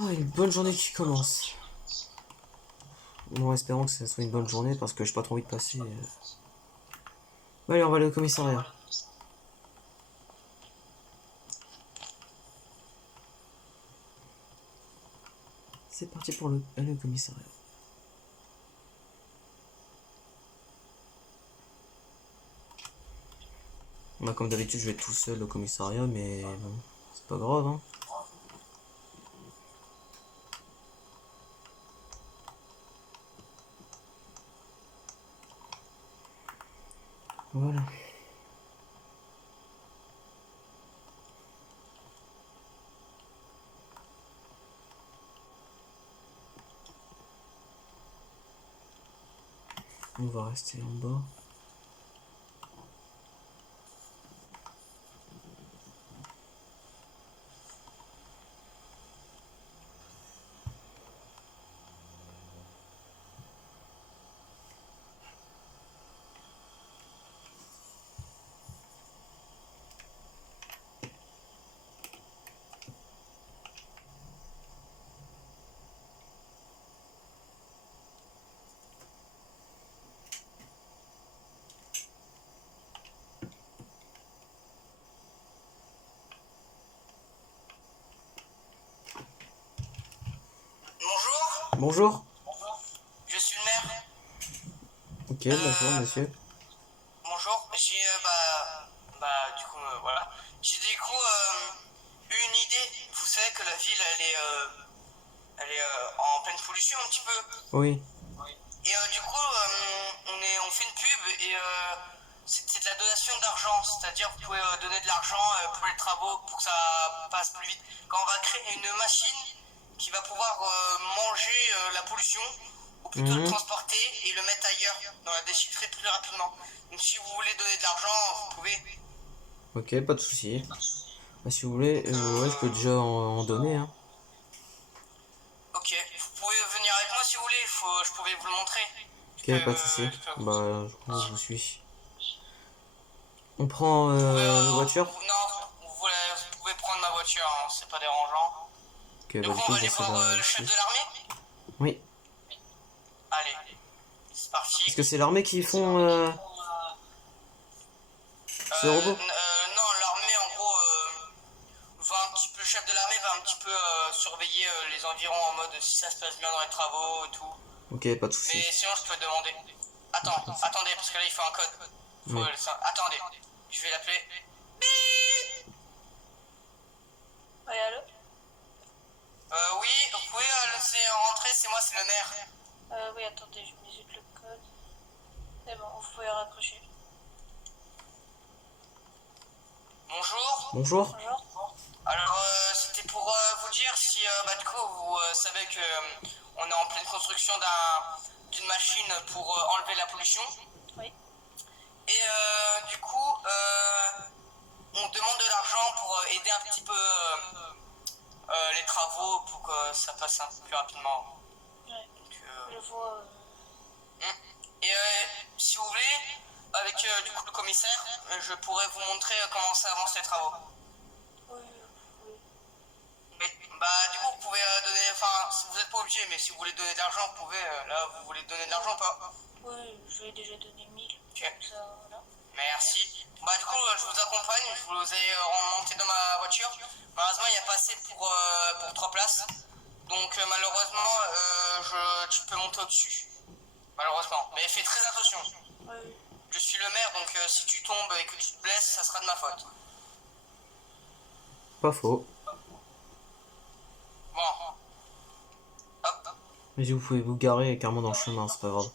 Oh, une bonne journée qui commence. Bon, espérons que ce soit une bonne journée parce que j'ai pas trop envie de passer. Allez, on va aller au commissariat. C'est parti pour aller au commissariat. Bah, comme d'habitude, je vais être tout seul au commissariat, mais bon, c'est pas grave, hein. Voilà. On va rester en bas. Bonjour, Bonjour. je suis le maire. Ok, bonjour, Euh, monsieur. bonjour, j'ai du coup voilà, j'ai du coup eu une idée. Vous savez que la ville elle est en pleine pollution un petit peu. Oui. Et du coup on fait une pub et c'est de la donation d'argent, c'est-à-dire vous pouvez donner de l'argent pour les travaux pour que ça passe plus vite. Quand on va créer une machine qui va pouvoir manger la pollution, ou plutôt le Mhm. transporter et le mettre ailleurs, dans la déchetterie plus rapidement. Donc si vous voulez donner de l'argent, vous pouvez. Ok, pas de souci. Bah, si vous voulez, Donc ouais, je peux déjà en donner, hein. ok, vous pouvez venir avec moi si vous voulez, je pouvais vous le montrer. Ok, pas de souci. Je peux Bah, je vous suis. On prend Vous pouvez, la voiture? non, vous pouvez prendre ma voiture, hein, c'est pas dérangeant. Ok, Du bah coup, du on coup, va je aller laisse voir là le chef de ici. l'armée. Oui. Allez, c'est parti. Est-ce que c'est l'armée qui font ce robot? Non, l'armée, en gros, le chef de l'armée va un petit peu surveiller les environs en mode si ça se passe bien dans les travaux et tout. Ok, pas de Mais souci. sinon, je peux demander. Attendez, parce que là, il faut un code. Oui. Attendez, je vais l'appeler. Oui, allô? Oui, vous pouvez laisser rentrer, c'est moi, c'est le maire. Oui, attendez, je mets juste le code. C'est bon, vous pouvez raccrocher. Bonjour. Bonjour. Bonjour. Alors, c'était pour vous dire si, du coup, vous savez que on est en pleine construction d'une machine pour enlever la pollution. Oui. Et du coup, on demande de l'argent pour aider un petit peu les travaux pour que ça passe un peu plus rapidement. Ouais. Donc, je vois. Et si vous voulez, avec du coup le commissaire, je pourrais vous montrer comment ça avance les travaux. Oui, oui. Mais, du coup, vous pouvez donner, enfin, vous n'êtes pas obligé, mais si vous voulez donner de l'argent, vous pouvez, là, vous voulez donner de l'argent ou pas? Oui, je vais déjà donner 1000. Ok. Comme ça, voilà. Merci. Du coup, je vous accompagne, je vous ai remonté dans ma voiture. Malheureusement, il n'y a pas assez pour 3 places. Donc, malheureusement, tu peux monter au-dessus. Malheureusement. Mais fais très attention. Oui. Je suis le maire, donc si tu tombes et que tu te blesses, ça sera de ma faute. Pas faux. Bon, hop. Mais si vous pouvez vous garer carrément dans le chemin, c'est pas grave.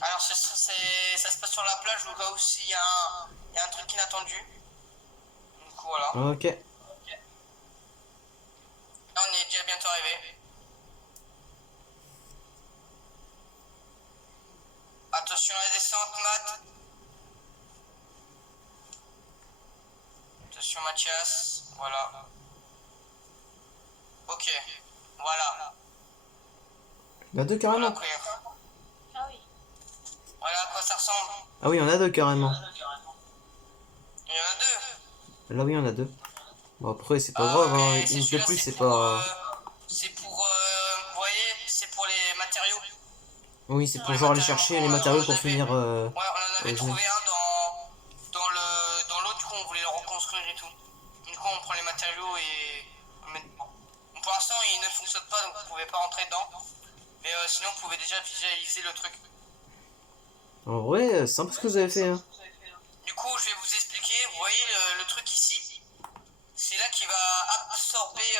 Alors, ça se passe sur la plage, au cas où s'il y a un truc inattendu. Donc voilà. Ok. Là, on est déjà bientôt arrivé. Attention à la descente, Matt. Attention, Mathias. Voilà. Ok. Voilà. Il y en a deux Voilà carrément. quoi. Ah oui. Voilà à quoi ça ressemble. Ah oui, il y en a deux carrément. Il y en a deux. Là, oui, il y en a deux. Bon, après, c'est pas grave, hein. Mais Une de celui-là, plus, c'est c'est pour, pas. vous voyez, c'est pour les matériaux. Oui, c'est Pour pour les genre aller matériaux chercher manquants, les on matériaux en pour avait, finir. ouais, on en avait Le jeu. trouvé un dans l'autre, du coup, on voulait le reconstruire et tout. Du coup, on prend les matériaux et on le met dedans. Bon, pour l'instant, il ne fonctionne pas, donc vous pouvez pas rentrer dedans. Mais sinon, vous pouvez déjà visualiser le truc. En vrai, c'est sympa ce que vous avez fait, hein. Du coup, je vais vous expliquer. Vous voyez le truc ici, c'est là qui va absorber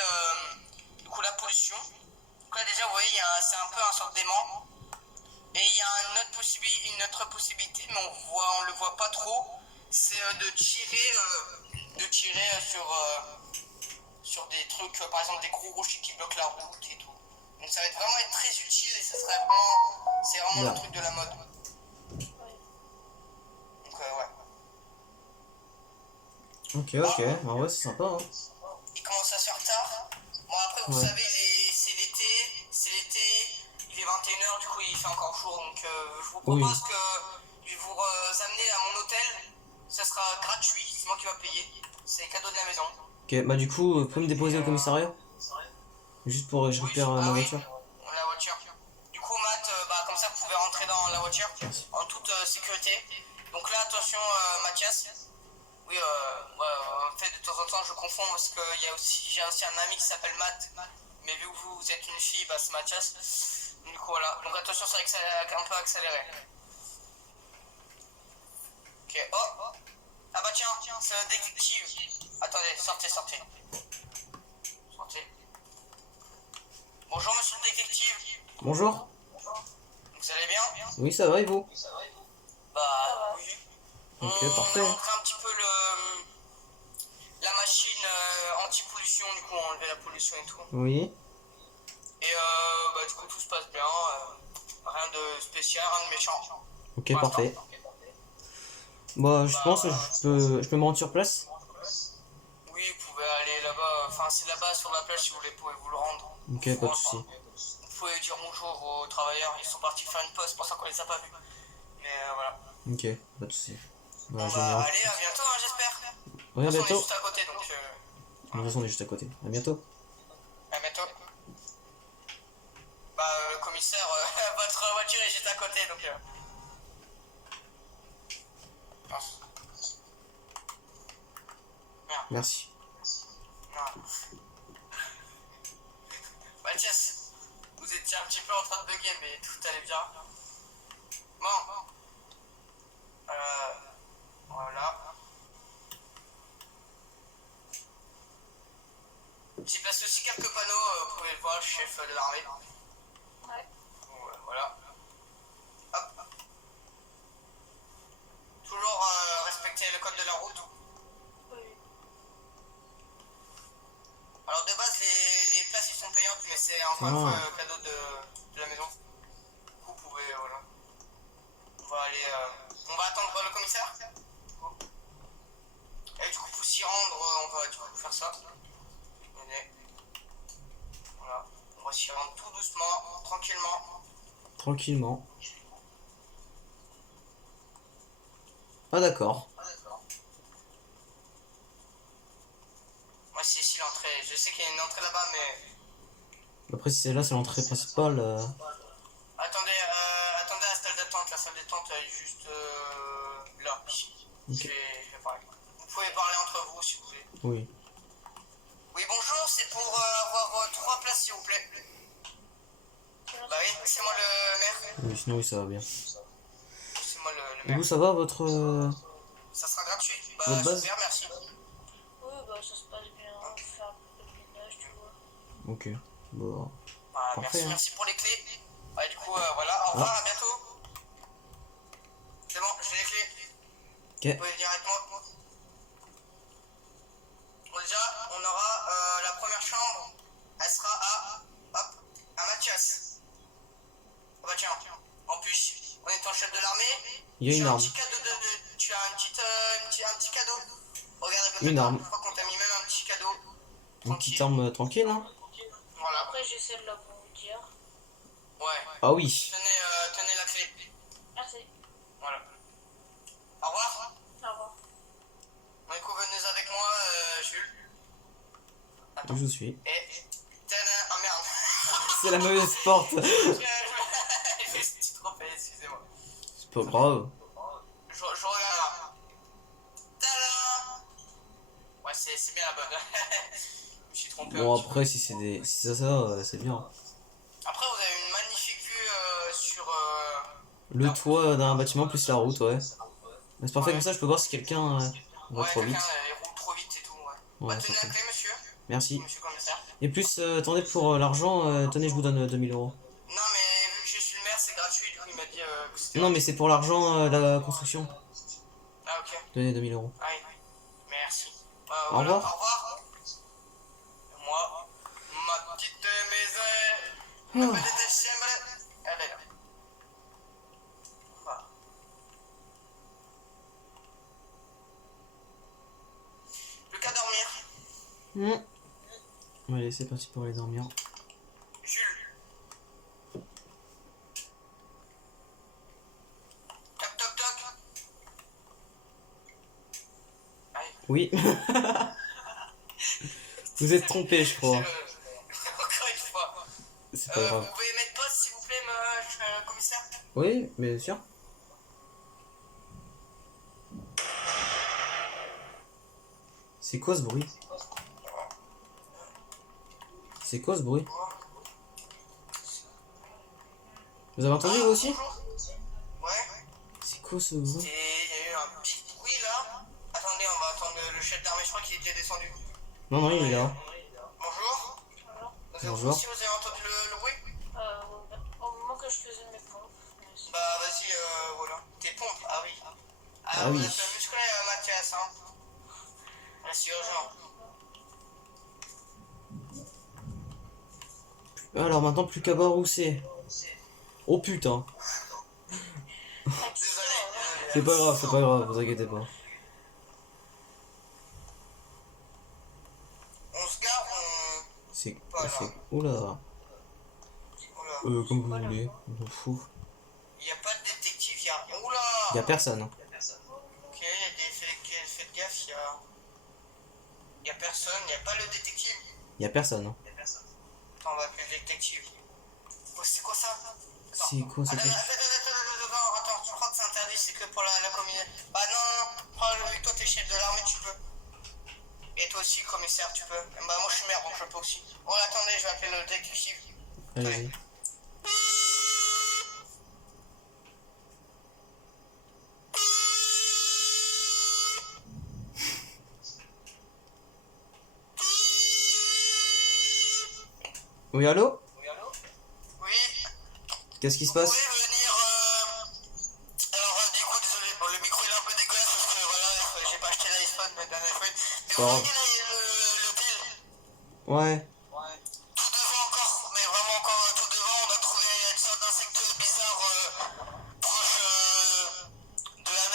du coup la pollution. Donc là, déjà, vous voyez, c'est un peu un sorte d'aimant. Et il y a une autre possibilité, mais on le voit pas trop, c'est de tirer sur des trucs, par exemple des gros rochers qui bloquent la route et tout. Donc ça va vraiment être très utile et c'est vraiment Là. le truc de la mode. Donc ouais. Ok, en vrai, c'est sympa, hein. Il commence à se faire tard. Bon après vous Ouais. savez, c'est l'été, il est 21h, du coup il fait encore jour, donc je vous Oui. propose que je vais vous amener à mon hôtel. Ça sera gratuit, c'est moi qui va payer. C'est cadeau de la maison. Ok, bah du coup, vous pouvez me déposer au commissariat? Juste pour que je Oui, récupère ma oui, voiture. la voiture. Du coup Matt, comme ça vous pouvez rentrer dans la voiture Merci. en toute sécurité. Donc là attention Mathias. Oui, en fait, de temps en temps, je confonds parce que j'ai aussi un ami qui s'appelle Matt, mais vu que vous êtes une fille, c'est Mathias. Du coup, voilà. Donc attention, c'est un peu accéléré. Ok, oh! Ah bah tiens, c'est un détective. Attendez, sortez. Sortez. Bonjour, monsieur le détective. Bonjour. Vous allez bien? Oui, ça va et vous? Bah, oui. Ok, On parfait. a montré un petit peu la machine anti-pollution, du coup, on enlevé la pollution et tout. Oui. Et du coup tout se passe bien, rien de spécial, rien de méchant. Ok, Pour l'instant. parfait. Bah, je pense que Voilà. je peux me rendre sur place. Oui, vous pouvez aller là-bas, enfin c'est là-bas sur la plage si vous voulez, pouvez vous le rendre. Ok, pas de soucis. Vous pouvez dire bonjour aux travailleurs, ils sont partis faire une pause, c'est pour ça qu'on les a pas vus. Mais voilà. Ok, pas de soucis. Bah, Bon je vais m'y rendre. allez, à bientôt j'espère. Oui, à De toute façon on est bientôt. juste à côté donc De toute façon, on est juste à côté. À bientôt. à bientôt. Le commissaire, votre voiture est juste à côté donc mince. Merde. Merci. Non. Mathias, vous étiez un petit peu en train de bugger, mais tout allait bien. Bon. Voilà. J'ai placé aussi quelques panneaux, vous pouvez le voir, le chef de l'armée. Ouais. Voilà. Hop. Toujours respecter le code de la route. Oui. Alors de base, les places ils sont payantes, mais c'est encore une fois le cadeau de la maison. Vous pouvez, voilà. On va attendre le commissaire. Et du coup, pour s'y rendre, on va du coup faire ça. Voilà. On va s'y rendre tout doucement, tranquillement. Tranquillement. Ah, d'accord. Moi, c'est ici l'entrée. Je sais qu'il y a une entrée là-bas, mais. Après, si c'est là, c'est l'entrée principale. Attendez à la salle d'attente. La salle d'attente est juste là, ici. Ok. Je vais parler. Vous pouvez parler entre vous si vous voulez. Oui. Oui, bonjour, c'est pour avoir 3 places s'il vous plaît. Bah oui, c'est moi le maire. Oui, sinon, oui, ça va bien. C'est moi le Et maire. vous, ça va votre. Ça sera gratuit. Bah, Votre base? super, merci. Oui, ça se passe bien. On peut faire le ménage, tu vois. Ok. Bon. Merci, Parfait, hein. merci pour les clés. Ouais, du coup, voilà, au revoir, à bientôt. C'est bon, j'ai les clés. Ok. Vous pouvez venir avec moi. Bon, déjà, on aura la première chambre. Elle sera à Mathias. Ah bah tiens, en plus, on est en chef de l'armée. Il y a une arme. Tu as un petit cadeau. Regarde à côté Une de toi. arme. Je crois qu'on t'a mis même un petit cadeau. Une petite arme tranquille, hein? Voilà. Après, j'essaie de la vous dire. Ouais. Ah oui. Tenez la clé. Merci. Voilà. Au revoir. Au revoir. Du coup, venez avec moi, Jules. Je vous suis. Et... Tada, ah merde. C'est la mauvaise porte. Je me suis trompé, excusez-moi. C'est pas grave. Je regarde là. Tada. Ouais, c'est bien la bonne. Je me suis trompé. Bon après si c'est des... si ça c'est bien. Après vous avez une magnifique vue sur... Le toit d'un bâtiment plus la route, ouais. Mais c'est parfait, comme ça je peux voir si quelqu'un va trop vite. quelqu'un roule trop vite et tout, ouais. Ouais, Bah, tenez c'est la clé, monsieur. Merci. Monsieur le commissaire. Et plus, attendez pour l'argent, tenez je vous donne 2000 €. Non, mais vu que je suis le maire, c'est gratuit. Du coup, il m'a dit que c'était... Non mais c'est pour l'argent, la construction. Ah, ok. Tenez 2000 €. Ah, oui. Merci. Au Voilà. revoir. Au revoir. Et moi, ma petite maison, ma petite chambre, elle est là. Voilà. Plus qu'à dormir. Allez, c'est parti pour aller dormir. Jules. Toc toc toc. Aïe. Oui. Vous êtes trompé, je crois. Encore une fois. C'est pas Vous grave. pouvez mettre pause s'il vous plaît, commissaire? Oui, bien sûr. C'est quoi ce bruit? C'est quoi ce bruit? Vous avez entendu vous aussi? Ouais. C'est quoi ce bruit? Il y a eu un petit bruit là. Attendez, on va attendre le chef d'armée, je crois qu'il est déjà descendu. Non, non, il est là. Bonjour. Bonjour. Si vous avez entendu le bruit? Au moment que je faisais mes pompes. Bah vas-y, voilà. Tes pompes, ah oui. Ah oui. Vous êtes musclé, Mathias, hein. Ah, c'est urgent. Alors maintenant, plus qu'à voir où c'est. Oh putain. Désolé. C'est pas grave, vous inquiétez pas. On se gare, C'est... Voilà. Oula. Oula. Comme vous voulez, on s'en fout. Il n'y a pas de détective, il y a... Oula. Y'a personne. Ok, il y a des... Faites gaffe, il y a... Il y a personne, il n'y a pas le détective. Y'a personne. Attends, on va appeler le détective. Oh, c'est quoi ça? C'est quoi ça? Attends, je crois que c'est interdit, c'est que pour la communauté. Bah non, prends avec toi, t'es chef de l'armée, tu peux. Et toi aussi, commissaire, tu peux. Bah moi je suis maire, donc je peux aussi. Oh, attendez, je vais appeler le détective. Allez-y. Oui, allô? Oui. Qu'est-ce qui se Vous passe? pouvez venir. Alors, du coup, désolé, bon, le micro il est un peu dégueulasse parce que voilà, j'ai pas acheté l'iPhone, mais d'un iPhone. Mais vous grave. voyez le pile? Ouais. Tout devant encore, mais vraiment encore tout devant, on a trouvé une sorte d'insecte bizarre proche de la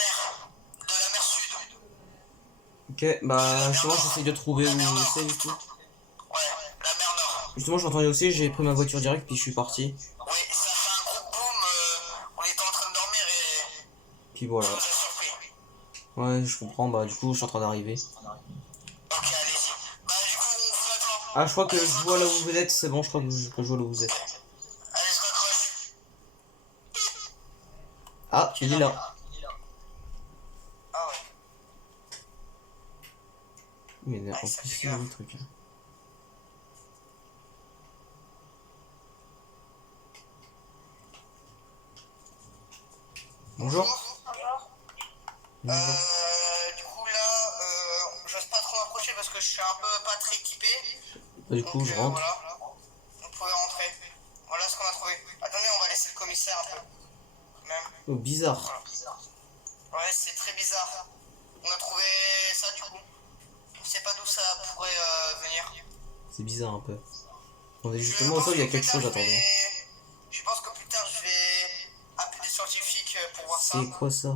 mer sud. Ok, bah justement j'essaye de trouver où c'est du coup. Ouais, la mer nord. Justement je m'entendais aussi, j'ai pris ma voiture direct puis je suis parti. Oui, ça fait un gros boom, on était en train de dormir et Puis voilà. ça nous a surpris. Ouais, je comprends, bah du coup je suis en train d'arriver. Ok, allez-y. Bah du coup, on vous attend. Ah, je crois que je vois là où vous êtes, c'est bon, je crois que je vois là où vous êtes. Allez, je raccroche. Ah, il est là. Ah ouais. Mais en Ah, ça plus fait il y a gaffe. des trucs. Bonjour. Alors, Bonjour. Du coup là, j'ose pas trop m'approcher parce que je suis un peu pas très équipé. Bah, du coup Donc, je rentre. voilà. Vous pouvez rentrer. Voilà ce qu'on a trouvé. Attendez, on va laisser le commissaire un peu. Même. Oh, bizarre. Voilà. Ouais, c'est très bizarre. On a trouvé ça du coup. On sait pas d'où ça pourrait venir. C'est bizarre un peu. Attendez, Je justement, pense ça il y a que quelque plus tard, chose, attendez. Je pense que plus tard je vais appeler des scientifiques pour voir ça. C'est quoi ça?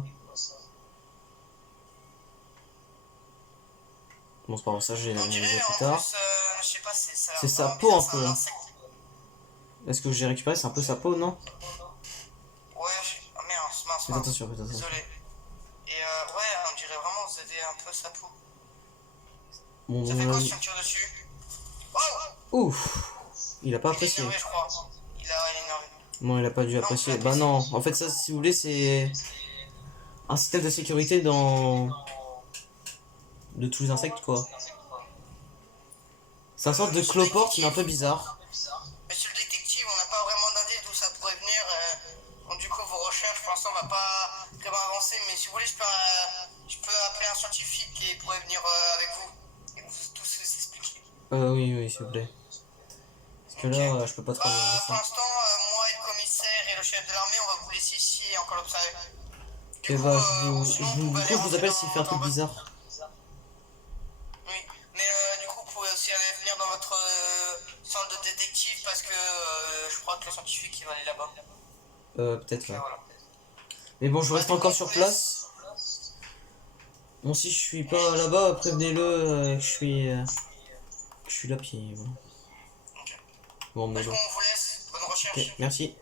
Bon, c'est pas grave, ça j'ai On dirait plus en tard. plus, je sais pas, ça a C'est sa vraiment peau, bizarre, un c'est peu. insecte. Est-ce que j'ai récupéré? C'est un peu sa peau, non? Ouais, oh merde, mince, Faites attention, faites attention. désolé. Et ouais, on dirait vraiment que vous avez un peu sa peau. Bon, Ça fait quoi si on tire dessus? Oh, Ouf. Il a pas Il est apprécié. énervé, je crois. Il est énervé. Non, il a pas dû apprécier. Bah non, en fait ça, si vous voulez, c'est un système de sécurité dans... de tous les insectes, quoi. C'est un sorte de cloporte, mais un peu bizarre. Monsieur le détective, on n'a pas vraiment d'indice d'où ça pourrait venir. Donc du coup, vos recherches, pour l'instant, on va pas vraiment avancer. Mais si vous voulez, je peux appeler un scientifique qui pourrait venir avec vous. Et vous tous vous expliquer. Oui, oui, s'il vous plaît. Parce que là, je peux pas trop Bah, regarder pour ça. l'instant, moi et le commissaire et le chef de l'armée, on va vous laisser ici et encore l'observer. Du Ok, coup, bah, sinon, vous pouvez du aller coup, je vous rentrer appelle s'il fait un dans truc votre... bizarre. Oui, mais du coup, vous pouvez aussi aller venir dans votre centre de détective parce que je crois que le scientifique il va aller là-bas. Peut-être, Donc ouais. voilà. Mais bon, je Bah, reste du coup, encore on sur vous laisse. place. Bon, si je suis pas là-bas, prévenez-le que je suis là, puis voilà. Ok. Bon, Bah, du coup, emmenez-le. on vous laisse. Bonne Ok, recherche. merci.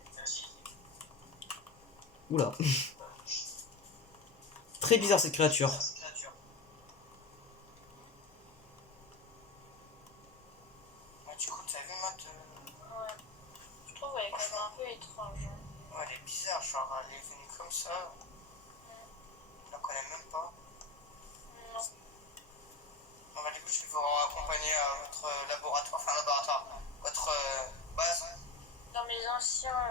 Oula. Très bizarre cette créature. Bah, du coup, t'as vu, Matt Ouais. Je trouve qu'elle est quand même un peu étrange. Hein. ouais, elle est bizarre, genre, elle est venue comme ça. On la connaît même pas. Non. Bon, bah, du coup, je vais vous accompagner à votre laboratoire, enfin, laboratoire, votre base. Dans mes anciens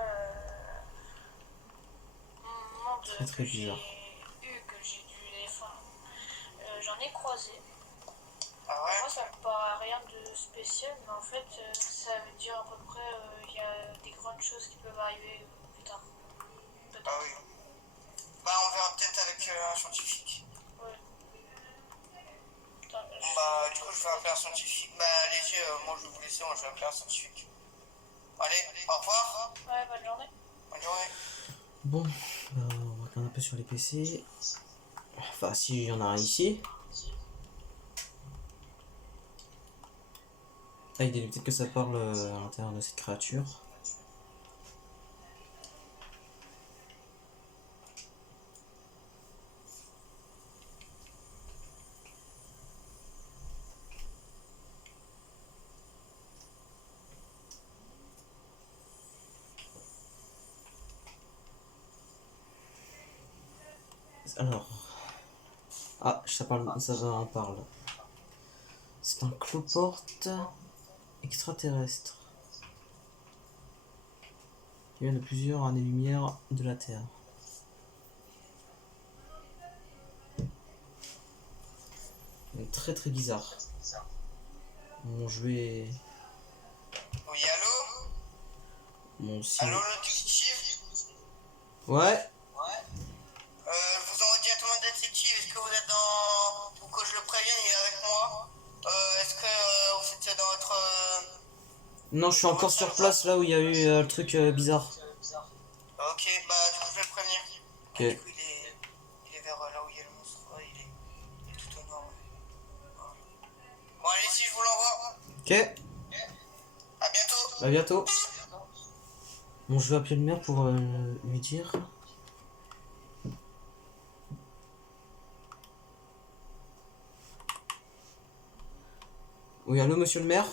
mondes Très très que j'ai bizarre. que j'ai dû les faire, j'en ai croisé. Ah ouais? Moi, ça me paraît rien de spécial, mais en fait, ça veut dire à peu près il y a des grandes choses qui peuvent arriver plus tard. Peut-être. Ah oui. Bah, on verra peut-être avec un scientifique. Ouais. Attends, Bon, bah, du coup, je vais appeler un scientifique. Bah, allez-y, moi, je vais vous laisser, moi, je vais appeler un scientifique. Allez, au revoir. Ouais, bonne journée. Bonne journée. Bon, on va regarder un peu sur les PC. Enfin, si il y en a un ici. Ah, il est peut-être que ça parle à l'intérieur de cette créature. Alors. Ah, ça en parle. C'est un cloporte extraterrestre. Il vient de plusieurs années-lumière de la Terre. Donc, très très bizarre. Bon, je vais... Oui, allô? Bon, si... Allô, le détective? Ouais. Je vous envoie directement le détective. Est-ce que vous êtes dans... Pour que je le prévienne, il est avec moi. Est-ce que vous êtes dans votre... Non, je suis encore sur place là où il y a eu le truc bizarre. Ok, bah du coup je vais le prévenir. Ok. Du coup il est vers là où il y a le monstre. Ouais, il est tout au nord. Ouais. Bon, allez-y, je vous l'envoie. Ok, À bientôt. à bientôt. Bon, je vais appeler le maire pour lui dire. Oui, allô, monsieur le maire?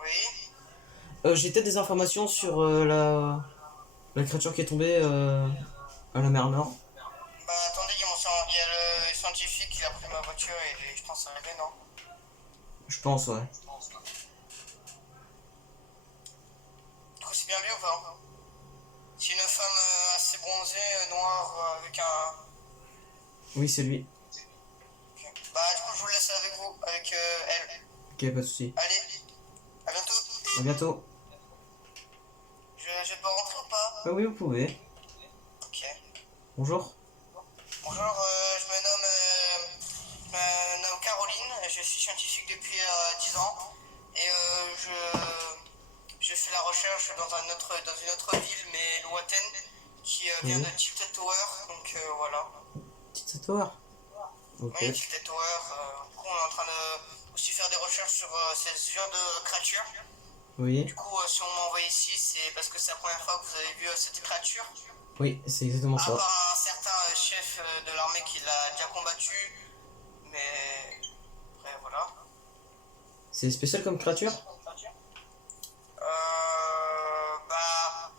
Oui. J'ai peut-être des informations sur la créature qui est tombée à la mer Nord. Bah attendez, il y a le scientifique qui a pris ma voiture et je pense arrivé, non? Je pense, ouais. Du coup c'est bien lui ou pas? C'est une femme assez bronzée, noire, avec un... Oui, c'est lui. Okay. Bah du coup je vous laisse avec vous, avec elle. Ok, pas de soucis. Allez, à bientôt. À bientôt. Je peux rentrer ou pas? Ah oui, vous pouvez. Ok. Bonjour. Bonjour, je me nomme Caroline, je suis scientifique depuis 10 ans et je fais la recherche dans une autre ville mais lointaine qui vient de Tilted Tower, donc voilà. Petite tower. Ok. Oui, Tilted Tower, du coup on est en train de aussi faire des recherches sur ce genre de créature. Oui. Du coup si on m'a envoyé ici c'est parce que c'est la première fois que vous avez vu cette créature. Oui, c'est exactement À ça. part un certain chef de l'armée qui l'a déjà combattu, mais après voilà. C'est spécial comme créature? Bah,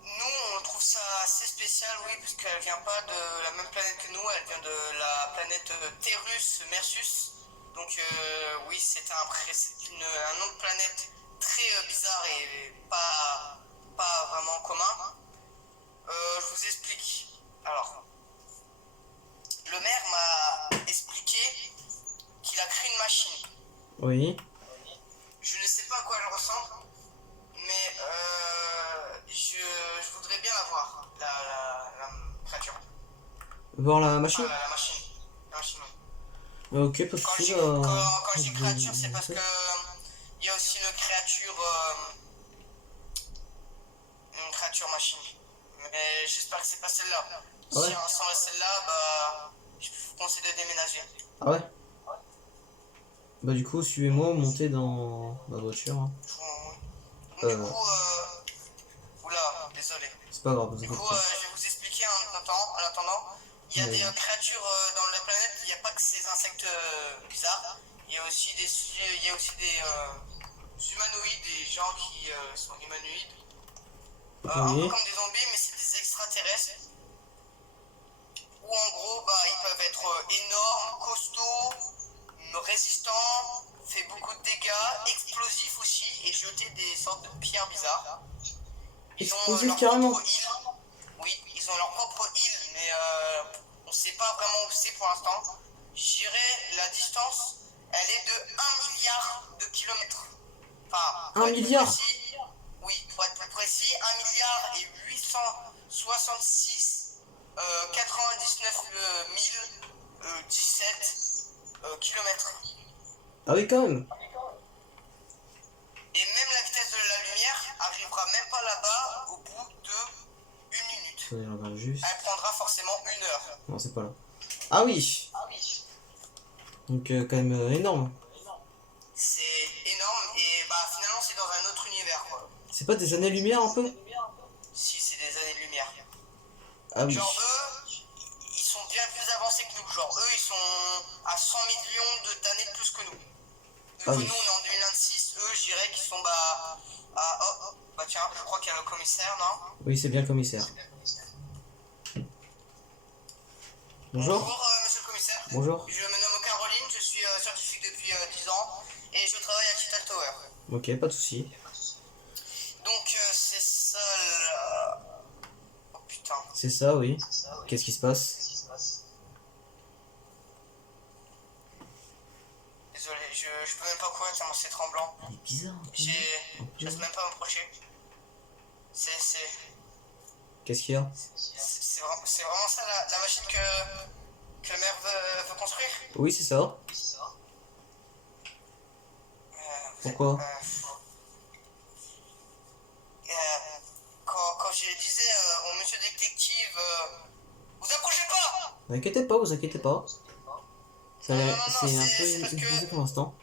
nous on trouve ça assez spécial, oui, parce qu'elle vient pas de la même planète que nous, elle vient de la planète Terrus Mersus. Donc oui, c'est un nom de planète très bizarre et pas vraiment commun. Je vous explique. Alors, le maire m'a expliqué qu'il a créé une machine. Oui. Je ne sais pas à quoi elle ressemble, mais je voudrais bien la voir, la créature. Voir la machine? Enfin, la machine. La machine. Ok, pas de Quand soucis, je dis créature, c'est parce que il y a aussi une créature machine. Mais j'espère que c'est pas celle-là. Ah ouais? Si on ressemble à celle-là, bah, je vous conseille de déménager. Ah ouais? Bah du coup, suivez-moi, montez dans ma voiture. Hein. Donc, du coup, oula, désolé. C'est pas grave, vous Du inquiétez coup, pas. je vais vous expliquer en attendant. Il y a Oui. des créatures dans la planète, il n'y a pas que ces insectes bizarres. Il y a aussi des humanoïdes, des gens qui sont humanoïdes. Un peu Oui. comme des zombies, mais c'est des extraterrestres. Où en gros, bah, ils peuvent être énormes, costauds, résistants, fait beaucoup de dégâts, explosifs aussi, et jeter des sortes de pierres bizarres. Ils ont Explosif leur carrément. propre île. Oui, ils ont leur propre île, mais on sait pas vraiment où c'est pour l'instant. Je dirais la distance, elle est de 1 milliard de kilomètres. Enfin, pour 1 être plus milliard? précis, oui, pour être plus précis, 1 milliard et 866 99 017 kilomètres. Ah oui, quand même. Et même la vitesse de la lumière arrivera même pas là-bas au bout de 1 minute. Attendez, je regarde juste. Elle prendra forcément 1 heure. Non, c'est pas là. Ah oui. Donc quand même énorme. C'est énorme et bah finalement c'est dans un autre univers quoi. C'est pas des années-lumière un peu? Si c'est des années-lumière. Ah oui. Genre eux, ils sont bien plus avancés que nous. Genre eux ils sont à 100 millions d'années de plus que nous. Vu Ah que oui. nous on est en 2026, eux je dirais qu'ils sont bah à bah tiens, je crois qu'il y a le commissaire, non? Oui, c'est bien le commissaire. Bonjour. Bonjour monsieur le commissaire. Bonjour. Je me nomme Caroline, je suis scientifique depuis 10 ans et je travaille à Titan Tower. Ok, pas de soucis. Donc c'est ça là. Oh putain. C'est ça, oui. Qu'est-ce qui se passe? Désolé, je peux même pas courir tellement c'est tremblant. Il est bizarre. Un peu. J'ose même pas m'approcher. Qu'est-ce qu'il y a? C'est vraiment ça la machine que le maire veut construire. Oui, c'est ça. Pourquoi? Quand je disais au monsieur détective, vous approchez pas! Ne vous inquiétez pas, vous inquiétez pas. Ça a l'air- Non, c'est un c'est peu parce que- utilisé pour l'instant.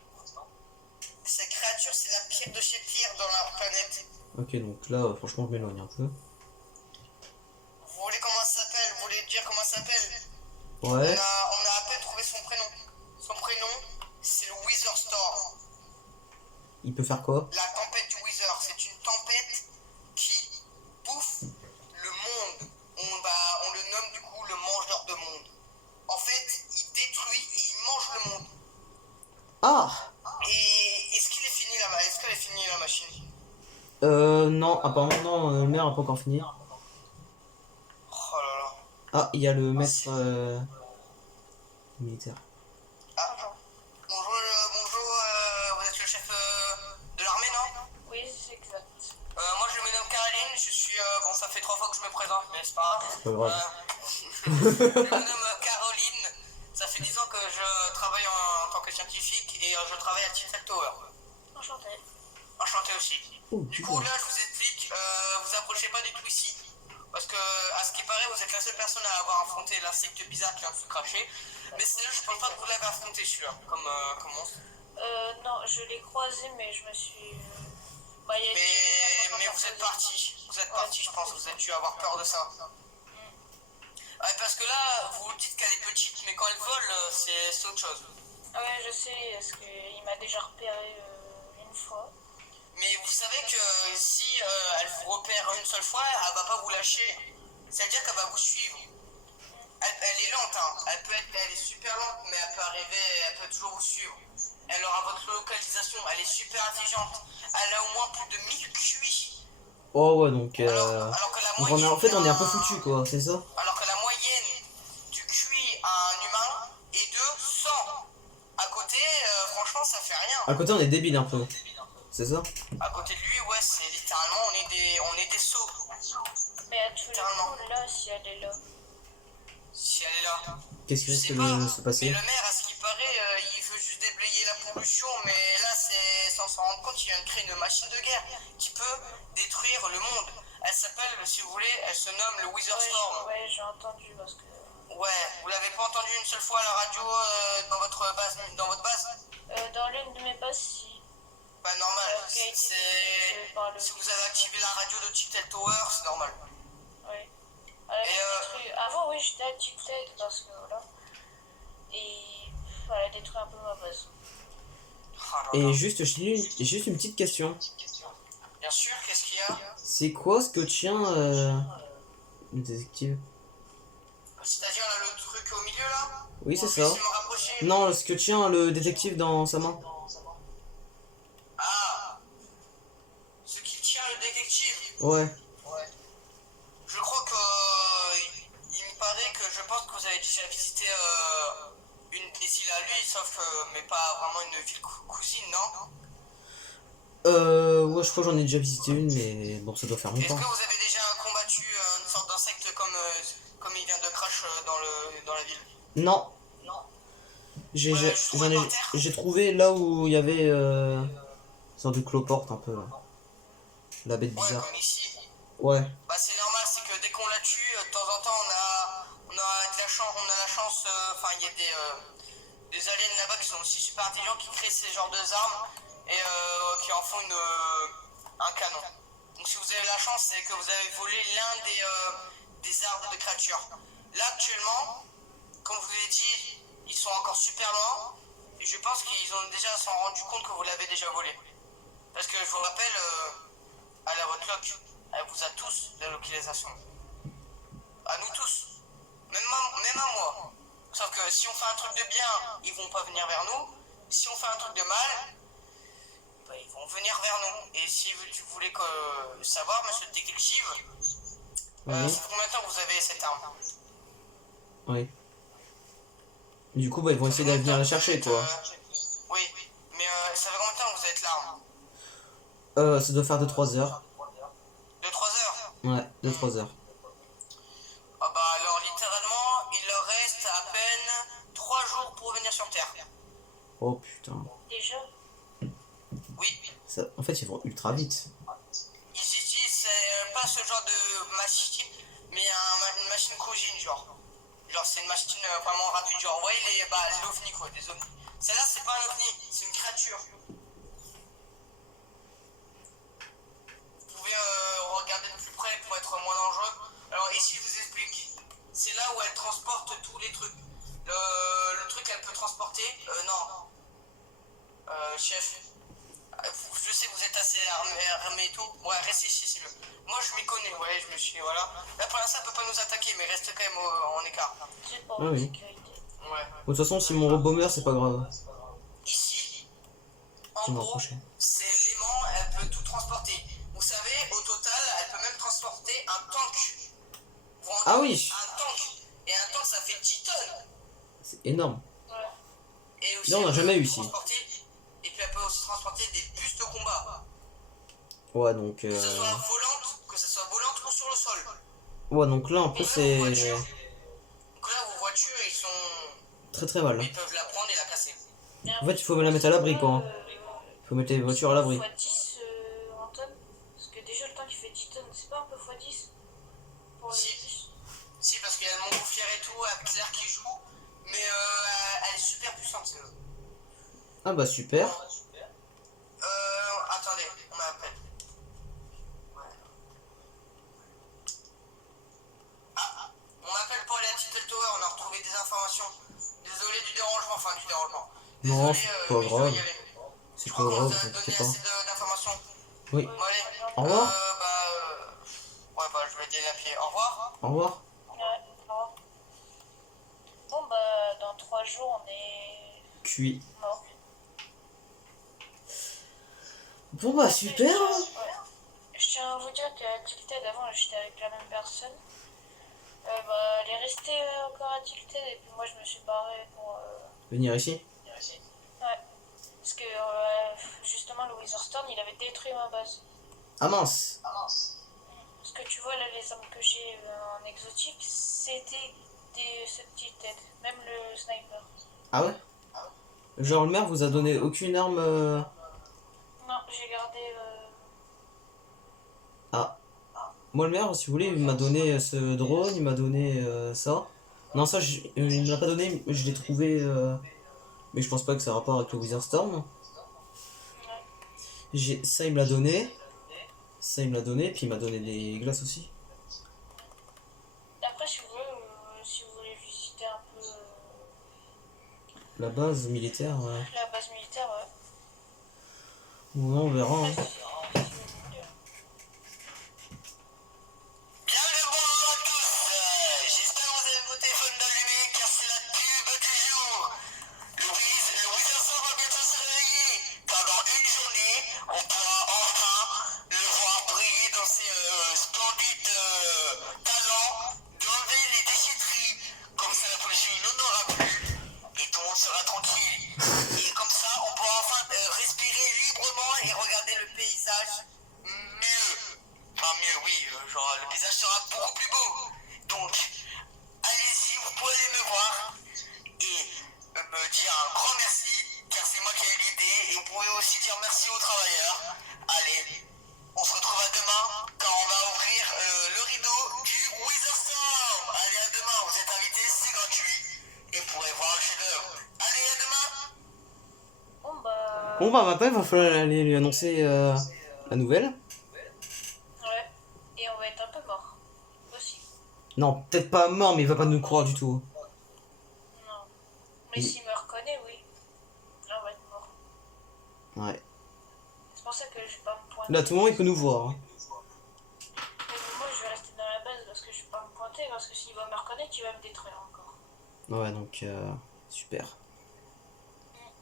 Cette créature, c'est la pire de chez pire dans la planète. Ok, donc là, franchement, je m'éloigne un peu. Vous voulez comment ça s'appelle? Vous voulez dire comment ça s'appelle? Ouais. On a à peine trouvé son prénom. Son prénom, c'est le Wither Storm. Il peut faire quoi? La tempête du Wither, c'est une tempête qui bouffe le monde. On le nomme du coup le mangeur de monde. En fait, il détruit et il mange le monde. Ah! Et est-ce qu'il est fini là-bas? Est-ce qu'elle est finie la machine? Non, apparemment non, le maire a pas encore fini. Oh là là. Ah, il y a le maître militaire. Ah, bonjour, vous êtes le chef de l'armée, non? Oui, c'est exact. Moi je me nomme Caroline, je suis. Bon, ça fait 3 fois que je me présente, mais c'est pas grave. C'est pas grave. Je me nomme Caroline, ça fait 10 ans que je travaille en tant que scientifique et je travaille à Titan Tower. Enchanté. Enchanté aussi. Oh, Du coup, là, je vous explique, vous approchez pas du tout ici. Parce que, à ce qui paraît, vous êtes la seule personne à avoir affronté l'insecte bizarre qui vient de se cracher. Mais c'est là, je pense pas que vous l'avez affronté celui-là, comme monstre. Non, je l'ai croisé, mais je me suis. Bah, il y a Mais vous êtes parti. Vous êtes parti, je pense. Vous êtes dû avoir peur de ça. Ouais, parce que là, vous dites qu'elle est petite, mais quand elle vole, c'est autre chose. Ah ouais, je sais, parce qu'il m'a déjà repéré une fois. Mais vous savez que si elle vous repère une seule fois, elle va pas vous lâcher. C'est-à-dire qu'elle va vous suivre. Elle est lente, hein. Elle est super lente, mais elle peut arriver, elle peut toujours vous suivre. Elle aura votre localisation, elle est super intelligente. Elle a au moins plus de 1000 QI. Oh ouais, donc Alors que la donc on est, moyenne en fait on est un peu d'un- foutu quoi, c'est ça? Alors que la moyenne du QI à un humain est de 100. À côté, franchement, ça fait rien. À côté on est débile un peu, c'est ça? À côté de lui, ouais, c'est littéralement, on est des sots. Mais à tous les coups, là, si elle est là. Si elle est là. Qu'est-ce qui Je risque sais de pas, se mais passer? le maire, à ce qui paraît, il veut juste déblayer la pollution, mais là, c'est sans s'en rendre compte, il vient de créer une machine de guerre qui peut détruire le monde. Elle s'appelle, si vous voulez, elle se nomme le Wither Storm. Ouais, j'ai entendu parce que. Ouais, vous l'avez pas entendu une seule fois à la radio dans votre base, Dans l'une de mes bases, si. Bah normal, Qui a été c'est... détruite par le- Si vous avez activé la radio de Tic-Tac Tower, c'est normal. Ouais. Elle a détruit. Avant, oui, j'étais à Tic-Tac parce que voilà. Et elle a détruit un peu ma base. Ah là là. Et juste une petite question. Bien sûr, qu'est-ce qu'il y a? C'est quoi ce que tient le détective? C'est-à-dire là, le truc au milieu là? Oui, c'est Je vais ça. essayer de me rapprocher. Non, ce que tient le détective dans sa main. Ah, ce qui tient le détective. Ouais. Ouais. Je crois que il me paraît que je pense que vous avez déjà visité une des îles à lui, sauf mais pas vraiment une ville cousine, non? Ouais, je crois que j'en ai déjà visité une, mais bon, ça doit faire Est-ce longtemps. que vous avez déjà combattu une sorte d'insecte comme il vient de crash dans la ville? Non, Non. j'ai Ouais, j'ai- je trouvais j'en ai- par terre. j'ai trouvé là où il y avait une sorte de cloporte un peu là. La bête Ouais, bizarre. comme ici. Ouais. Bah c'est normal, c'est que dès qu'on la tue, de temps en temps on a de la chance, enfin il y a des aliens là-bas qui sont aussi super intelligents qui créent ces genres d'armes et qui en font un canon. Donc si vous avez la chance, c'est que vous avez volé l'un des arbres de créatures. Là actuellement, comme je vous l'ai dit, ils sont encore super loin et je pense qu'ils ont déjà s'en rendu compte que vous l'avez déjà volé. Parce que je vous rappelle, à la votre loc, elle vous a tous la localisation. À nous tous. Même à moi. Sauf que si on fait un truc de bien, ils vont pas venir vers nous. Si on fait un truc de mal, bah, ils vont venir vers nous. Et si tu voulais savoir, monsieur le détective, Oui. ça fait combien de temps que vous avez cette arme? Oui. Du coup, bah, ils vont essayer de venir la chercher, quoi. Oui, mais ça fait combien de temps que vous êtes l'arme? Ça doit faire 2-3 heures. De 3 heures? Ouais, 2-3 heures. Ah bah alors littéralement, il leur reste à peine 3 jours pour revenir sur Terre. Oh putain. Déjà. Oui, Ça, en fait, ils vont ultra vite. ils utilisent pas ce genre de machine, mais une machine cousine genre. Genre c'est une machine vraiment rapide, genre ouais l'ovni quoi, des ovnis. Celle-là c'est pas un ovni, c'est une créature. Vous pouvez regarder de plus près pour être moins dangereux. Alors ici je vous explique. C'est là où elle transporte tous les trucs. Le truc elle peut transporter. Non. Chef. Je sais que vous êtes assez armé et tout. Ouais, restez ici, c'est mieux. Moi, je m'y connais, ouais, je me suis. Voilà. Là, pour l'instant, elle peut pas nous attaquer, mais reste quand même en écart. C'est pour Ah la oui. sécurité. Ouais. De toute façon, si mon robot meurt, c'est pas grave. Ici, Je en vais me gros, rapprocher. c'est l'aimant, elle peut tout transporter. Vous savez, au total, elle peut même transporter un tank. Vous vous rendez Ah compte? oui. Un tank. Et un tank, ça fait 10 tonnes. C'est énorme. Ouais. Et aussi, Non, on n'a elle peut jamais eu ici. Et puis, elle peut aussi transporter des bus de combat. Ouais, donc... Que ce soit volante ou sur le sol. Ouais, donc là, en plus, c'est Donc là, vos voitures, ils sont. très mal. Ils peuvent la prendre et la casser. En fait, il faut la mettre à l'abri, quoi. Il faut mettre les voitures à l'abri. x10 en tonnes. Parce que déjà, le temps qui fait 10 tonnes, c'est pas un peu x10 pour les Si. bus. Si, parce qu'il y a le montgolfière et tout, avec Claire qui joue. Mais elle est super puissante, c'est eux. Ah bah super. Attendez, on m'appelle. Ouais. Ah, on m'appelle pour aller à Tittle Tower, on a retrouvé des informations. Désolé du dérangement, enfin du dérangement. Non, Désolé, c'est pas mais je dois grave. y aller. C'est Je pas crois qu'on grave, vous vous a inquiétez donné pas. assez d'informations. Oui. Bon, allez. Au revoir. Ouais, bah, je vais aider la pied. Au revoir. Au revoir. Ouais, au revoir. Bon, bah, dans 3 jours, on est Cuit. mort. Bon bah super. Ouais. Je tiens à vous dire qu'à Tilted, avant, j'étais avec la même personne. Bah, elle est restée encore à Tilted et puis moi, je me suis barré pour... Venir ici. Ouais. Parce que, justement, le Witherstorm, il avait détruit ma base. Ah mince. Parce que tu vois, là, les armes que j'ai en exotique, c'était ce Tilted. Même le sniper. Ah ouais. Genre le maire vous a donné aucune arme. Non, j'ai gardé... Ah. Moi le maire, si vous voulez, il m'a donné ce drone, il m'a donné ça. Non ça, il me l'a pas donné, je l'ai trouvé. Mais je pense pas que ça a rapport avec le Wizard Storm. Ouais. Ça il me l'a donné. Ça il me l'a donné, puis il m'a donné des glaces aussi. Après, si vous voulez visiter un peu La base militaire, la base militaire, ouais. ouais, on verra. Hein. Après, si vous voulez. Bien le bonjour à tous. J'espère que vous avez vos téléphones allumés car c'est la pub du jour. Le Wizardson va bientôt se réveiller car dans une journée, on pourra enfin le voir briller dans ses splendides talents d'enlever les déchetteries. Comme ça, la pollution il n'en aura plus et tout le monde sera tranquille. Et comme ça, on pourra enfin respirer librement et regarder le paysage mieux. Enfin mieux, oui, genre le paysage sera beaucoup plus beau. Donc, allez-y, vous pouvez aller me voir et me dire un grand merci, car c'est moi qui ai eu l'idée, et vous pouvez aussi dire merci aux travailleurs. Allez, on se retrouve à demain, quand on va ouvrir le rideau du Witherstorm. Allez, à demain, vous êtes invités, c'est gratuit, et vous pourrez voir le chef-d'œuvre. Allez, à demain. Bon, bah... Bon bah maintenant il va falloir aller lui annoncer la nouvelle. Ouais. Et on va être un peu mort. Aussi. Non, peut-être pas mort, mais il va pas nous croire du tout. Non. Mais Il- s'il me reconnaît, oui. Là, on va être mort. Ouais. C'est pour ça que je vais pas me pointer. Là tout le monde il peut nous voir. Hein. Mais moi, je vais rester dans la base parce que je vais pas me pointer. Parce que s'il va me reconnaître, il va me détruire encore. Ouais donc super.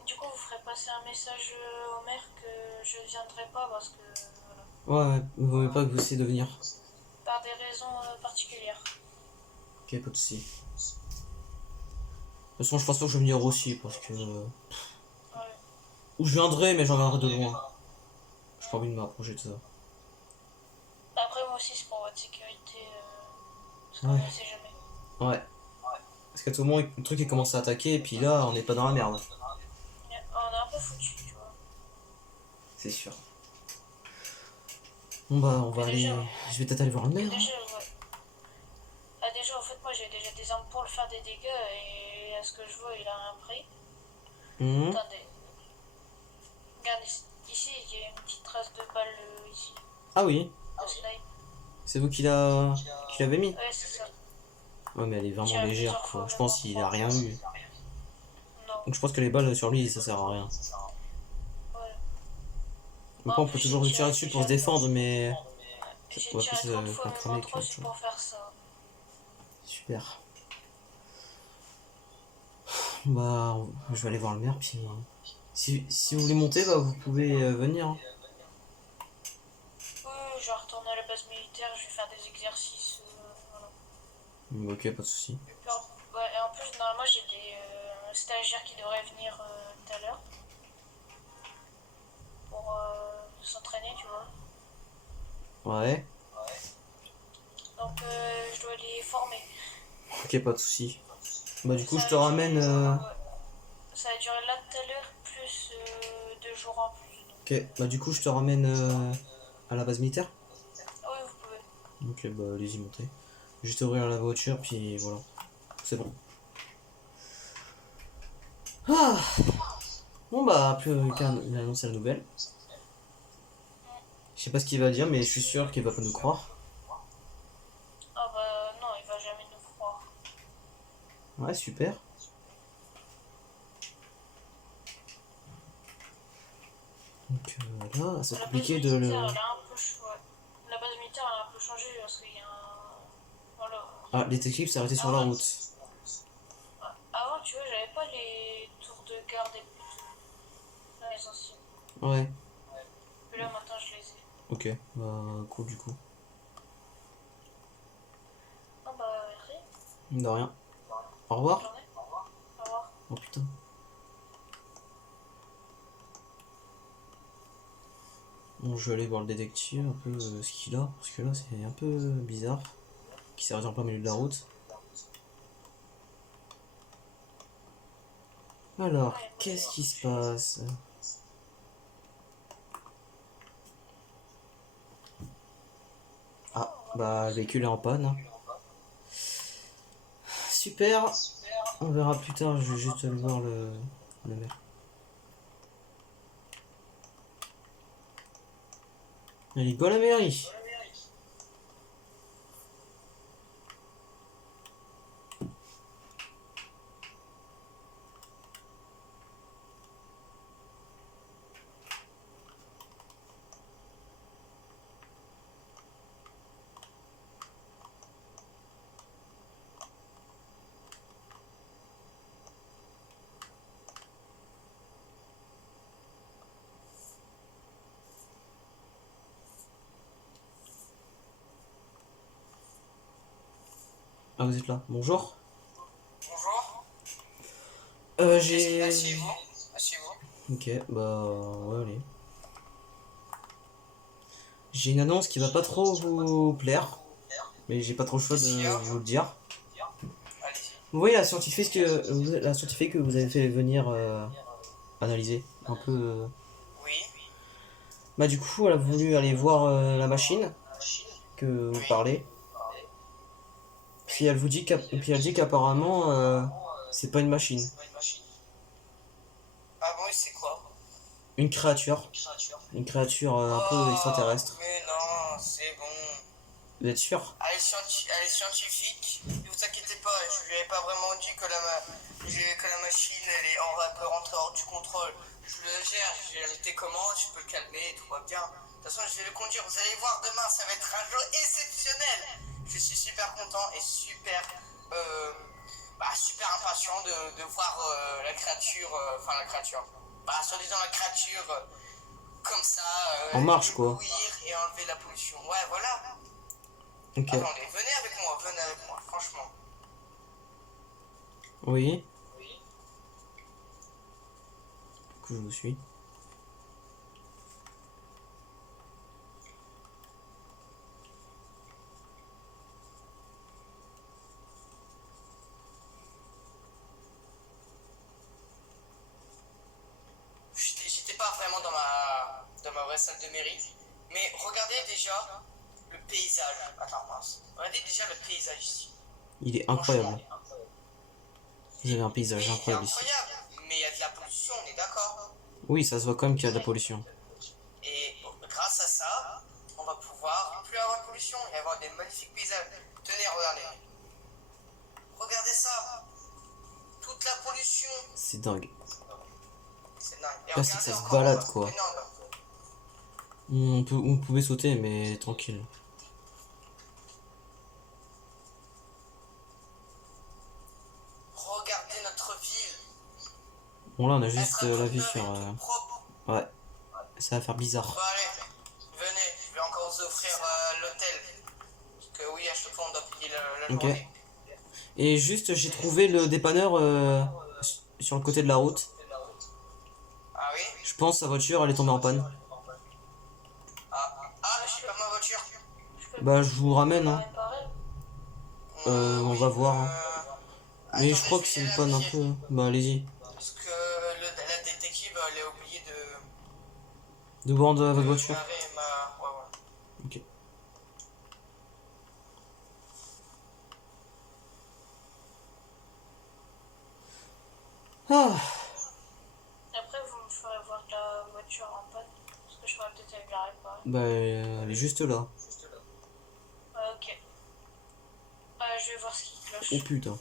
Du coup, vous ferez passer un message au maire que je viendrai pas parce que... Voilà. Ouais, vous voulez pas que vous essayez de venir. Par des raisons particulières. Ok, pas de soucis. De toute façon je pense pas que je vais venir aussi parce que... Ouais. Ou je viendrai mais j'en viendrai de loin. J'ai pas envie de m'approcher de ça. Après, moi aussi, c'est pour votre sécurité. Parce qu'on Ouais. ne sait jamais. Ouais. Parce qu'à tout moment le truc il commence à attaquer et puis là on n'est pas dans la merde. On est un peu foutu, tu vois. C'est sûr. Bon bah on va Mais aller... déjà, Je vais peut-être aller voir le maire. déjà, ouais. Ah, déjà, en fait, moi, j'ai déjà des armes pour le faire des dégâts et à ce que je vois, il a un prix. Mhm. Attendez. Regarde ici, il y a une petite trace de balle ici. Ah oui, De snipe. c'est vous qui l'avez mis. Ouais, c'est ça. Ouais mais elle est vraiment Tiens, légère plusieurs quoi. fois Je pense qu'il a rien eu. Non. Donc je pense que les balles sur lui ça sert à rien. Ouais. Donc En on peut plus, toujours j'ai lui tirer tiré dessus pour se déjà- défendre mais... J'ai Ouais, tiré plus, 30 fois pas mon cramer que intro, autre c'est chose. pour faire ça. Super. Bah je vais aller voir le maire puis... Si vous voulez monter bah vous pouvez venir. Hein. Oui, je vais retourner à la base militaire, je vais faire des exercices. Voilà. Ok, pas de soucis. Ouais, et en plus, normalement, j'ai des stagiaires qui devraient venir tout à l'heure pour s'entraîner, tu vois. Ouais. Donc, je dois les former. Ok, pas de soucis. Bah du coup Ça je te va ramène... durer- ouais. Ça va durer là tout à l'heure, plus 2 jours en plus. Donc. Ok, bah du coup je te ramène à la base militaire. Ah oui, vous pouvez. Ok, bah allez-y montez. Juste ouvrir la voiture puis voilà. C'est bon. Ah bon bah plus qu'à annoncer la nouvelle. Je sais pas ce qu'il va dire mais je suis sûr qu'il va pas nous croire. Ah bah non, il va jamais nous croire. Ouais super. Donc là, c'est La base compliqué de le... militaire, elle a un peu ouais. La base militaire, elle a un peu changé parce qu'il y a un... Voilà. Ah, les détectives s'est arrêté sur la route. Avant, tu vois, j'avais pas les tours de garde et tout. Là, les anciens. Ouais. Mais là, maintenant, je les ai. Ok, bah cool du coup. Non, bah, rien. De rien. Au revoir. Bonne journée. Au revoir. Oh putain. Bon, je vais aller voir le détective, un peu ce qu'il a, parce que là c'est un peu bizarre. Qui s'est arrêté en plein milieu de la route. Alors, qu'est-ce qui se passe? Ah, bah le véhicule est en panne. Super. On verra plus tard, je vais juste aller voir le mec. Allez, go la mairie. Ah, vous êtes là. Bonjour. Bonjour. J'ai... Asseyez-vous. Asseyez-vous. Ok, bah ouais, allez. J'ai une annonce qui va pas trop vous plaire, mais j'ai pas trop le choix de vous le dire. Allez-y. Vous voyez la scientifique que vous avez fait venir analyser un peu. Oui. Bah du coup, elle a voulu aller voir la machine que vous Oui. parlez. Puis elle dit qu'apparemment c'est pas une machine, Ah bon, et c'est quoi? une créature, un peu extraterrestre. Mais non, c'est bon. Vous êtes sûr? Elle est scientifique. Ne vous inquiétez pas, je lui avais pas vraiment dit que que la machine elle est un peu rentrée hors du contrôle. Je le gère, j'ai mis tes commandes, je peux le calmer, tout va bien. De toute façon, je vais le conduire. Vous allez voir demain, ça va être un jour exceptionnel. Je suis super content et super impatient de voir la créature, soi-disant la créature comme ça, En marche quoi. courir et enlever la pollution. Ouais, voilà. Ok. Attendez, venez avec moi, franchement. Oui. Du coup, je vous suis. J'étais pas vraiment dans ma vraie salle de mairie, mais regardez déjà le paysage. Attends, mince. Regardez déjà le paysage ici. Il est incroyable. Franchement. Vous avez un paysage Oui, il est incroyable ici. incroyable, mais il y a de la pollution, on est d'accord. Oui, ça se voit quand même qu'il y a de la pollution. Et bon, grâce à ça, on va pouvoir plus avoir de pollution et avoir des magnifiques paysages. Tenez, regardez. Regardez ça. Toute la pollution. C'est dingue. C'est dingue. Et Là, c'est que regardez ça se encore en balade bas. quoi. Énorme. On pouvait sauter, mais tranquille. Regardez notre ville. Bon, là, on a Elle juste sera la toute vue neuve sur. et toute propre. Ouais, ça va faire bizarre. Bon, allez, venez, je vais encore vous offrir l'hôtel. Parce que oui, à chaque fois, on doit payer la Ok. journée. Et juste, j'ai trouvé le dépanneur sur le côté de la route. Ah oui? Je pense sa voiture, elle est tombée en panne. Mais j'ai pas ma voiture. Bah, je vous ramène, hein. Réparer. On Oui, va voir, hein. Mais je attendez, crois je que vais c'est y une aller panne à un pied. peu. Bah, allez-y. Parce que la détective, elle a oublié De vous rendre à de votre voiture. garer ma... Ouais, voilà. Ok. Ah, Et après, vous me ferez voir la voiture en panne. Parce que je ferai peut-être avec la réparer. bah, elle est juste là. Ok. Je vais voir ce qui Oh cloche. putain.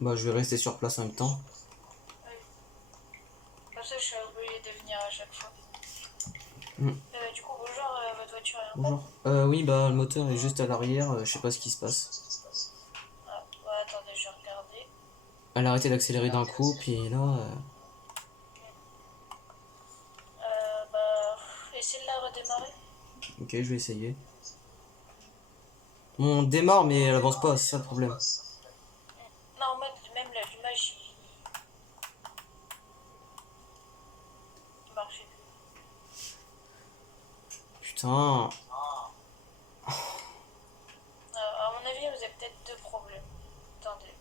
Bah, je vais rester sur place en même temps. Comme ça, je suis obligée de venir à chaque fois. Mm. Du coup, bonjour, votre voiture est en Bonjour. Oui, bah le moteur est juste à l'arrière, je sais pas ce qui se passe. Ah, ouais, attendez, je vais regarder. Elle a arrêté d'accélérer d'un coup, puis là... Bah, essayez de la redémarrer. Ok, je vais essayer. On démarre, mais elle avance pas, c'est ça le problème. Non, en mode, même l'allumage, il marchait plus. Putain. À mon avis, vous avez peut-être deux problèmes. Attendez.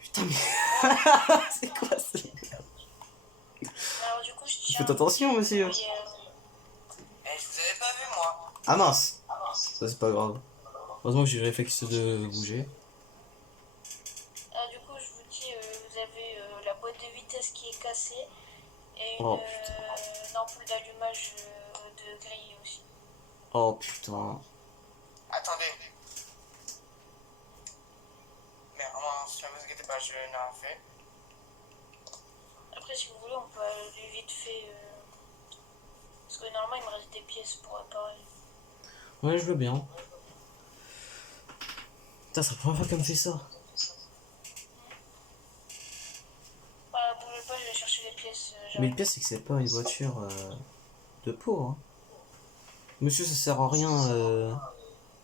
Putain, mais... c'est quoi ça? Alors, du coup, je tiens. Faites attention, monsieur. Oui, Eh, je vous avais pas vu, moi. Ah mince. Ça, c'est pas grave. Heureusement que j'ai le réflexe de bouger. alors, du coup, je vous dis, vous avez la boîte de vitesse qui est cassée et Oh putain. une ampoule d'allumage de grille aussi. Oh putain. Attendez. Merde, ne vous inquiétez pas, je n'ai rien fait. Après, si vous voulez, on peut aller vite fait. Parce que normalement, il me reste des pièces pour réparer. Ouais, je veux bien. Putain, c'est la première fois qu'elle me fait ça. Voilà, bougez pas, je vais chercher les pièces. Mais le J'arrive. pire, c'est que c'est pas une voiture de peau. Hein. Monsieur, ça sert à rien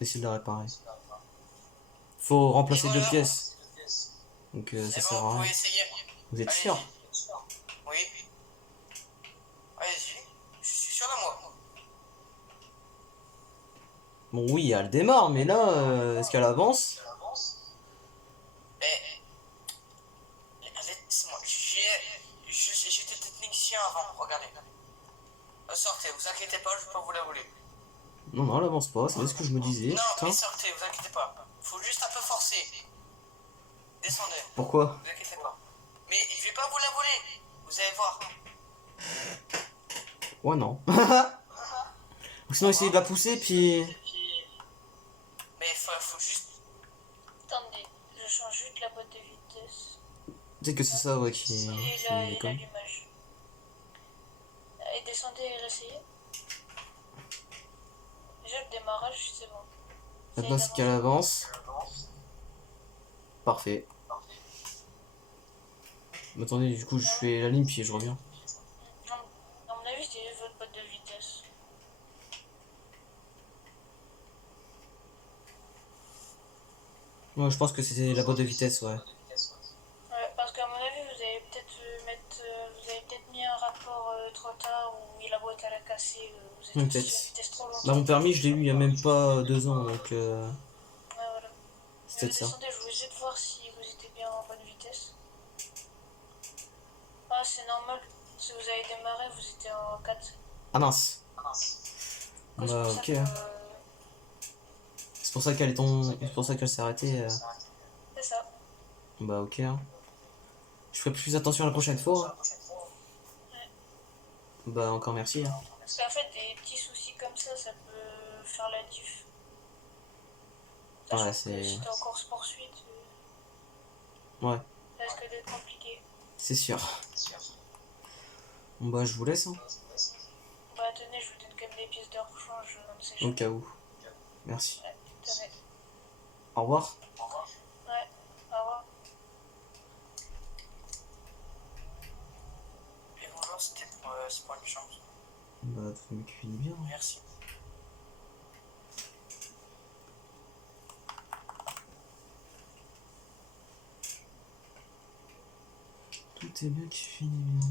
d'essayer de la réparer. Faut remplacer deux pièces. Donc ça C'est sert bon, à vous pouvez rien. essayer. Vous êtes Allez-y. sûr? Oui. Allez-y. Je suis sûr de moi. Bon, oui, elle démarre, mais là, est-ce qu'elle avance? Mais, laissez-moi. J'étais technicien avant, regardez. Sortez, vous inquiétez pas, je peux vous la voler. Non, non, elle avance pas, c'est ce que je me disais, Non, putain. mais sortez, vous inquiétez pas. Faut juste un peu forcer. Descendez, Pourquoi? vous inquiétez pas. Mais je vais pas vous la voler. Vous allez voir. Ouais, non. Ou sinon, essayer de la pousser, puis... Mais faut juste. Attendez, je change juste la boîte de vitesse. Peut-être que c'est ça, ouais, qui Et déconne. l'allumage. Et descendez et réessayez. Déjà, le démarrage, c'est bon. Maintenant, c'est qu'elle avance. Parfait. Attendez, du coup, je fais la ligne, puis je reviens. Non, à mon avis, c'est juste votre boîte de vitesse. Ouais, je pense que c'était la boîte de vitesse, ouais. Ouais, parce qu'à mon avis, vous avez peut-être vous avez peut-être mis un rapport trop tard ou la boîte elle a cassé, vous êtes Peut-être. sur une vitesse trop Bah, longtemps. mon permis, je l'ai eu il y a même pas 2 ans, donc Ouais, voilà. c'est peut-être ça. Descendez, je voulais juste voir si vous étiez bien en bonne vitesse. Ah, c'est normal. Si vous avez démarré, vous étiez en 4. Ah mince. C'est Bah, pour ça ok. que, C'est pour ça c'est pour ça qu'elle s'est arrêtée. c'est ça. Bah, ok. Hein. Je ferai plus attention la prochaine fois. Hein. Ouais. Bah, encore merci. Hein. Parce qu'en fait, des petits soucis comme ça peut faire la diff. Sachant Ouais, que c'est... si t'es en course poursuite, Ouais, ça risque d'être compliqué. c'est sûr. Bon, bah, je vous laisse. Hein. Bah tenez, je vous donne quand même des pièces de rechange, on ne sait Au jamais. cas où. Merci. Ouais, tenez. Au revoir. Ouais, au revoir. Et bonjour, c'est pour une chance. Bah, faut me cuisiner bien. Hein. Merci. Tout est bien qui finit bien.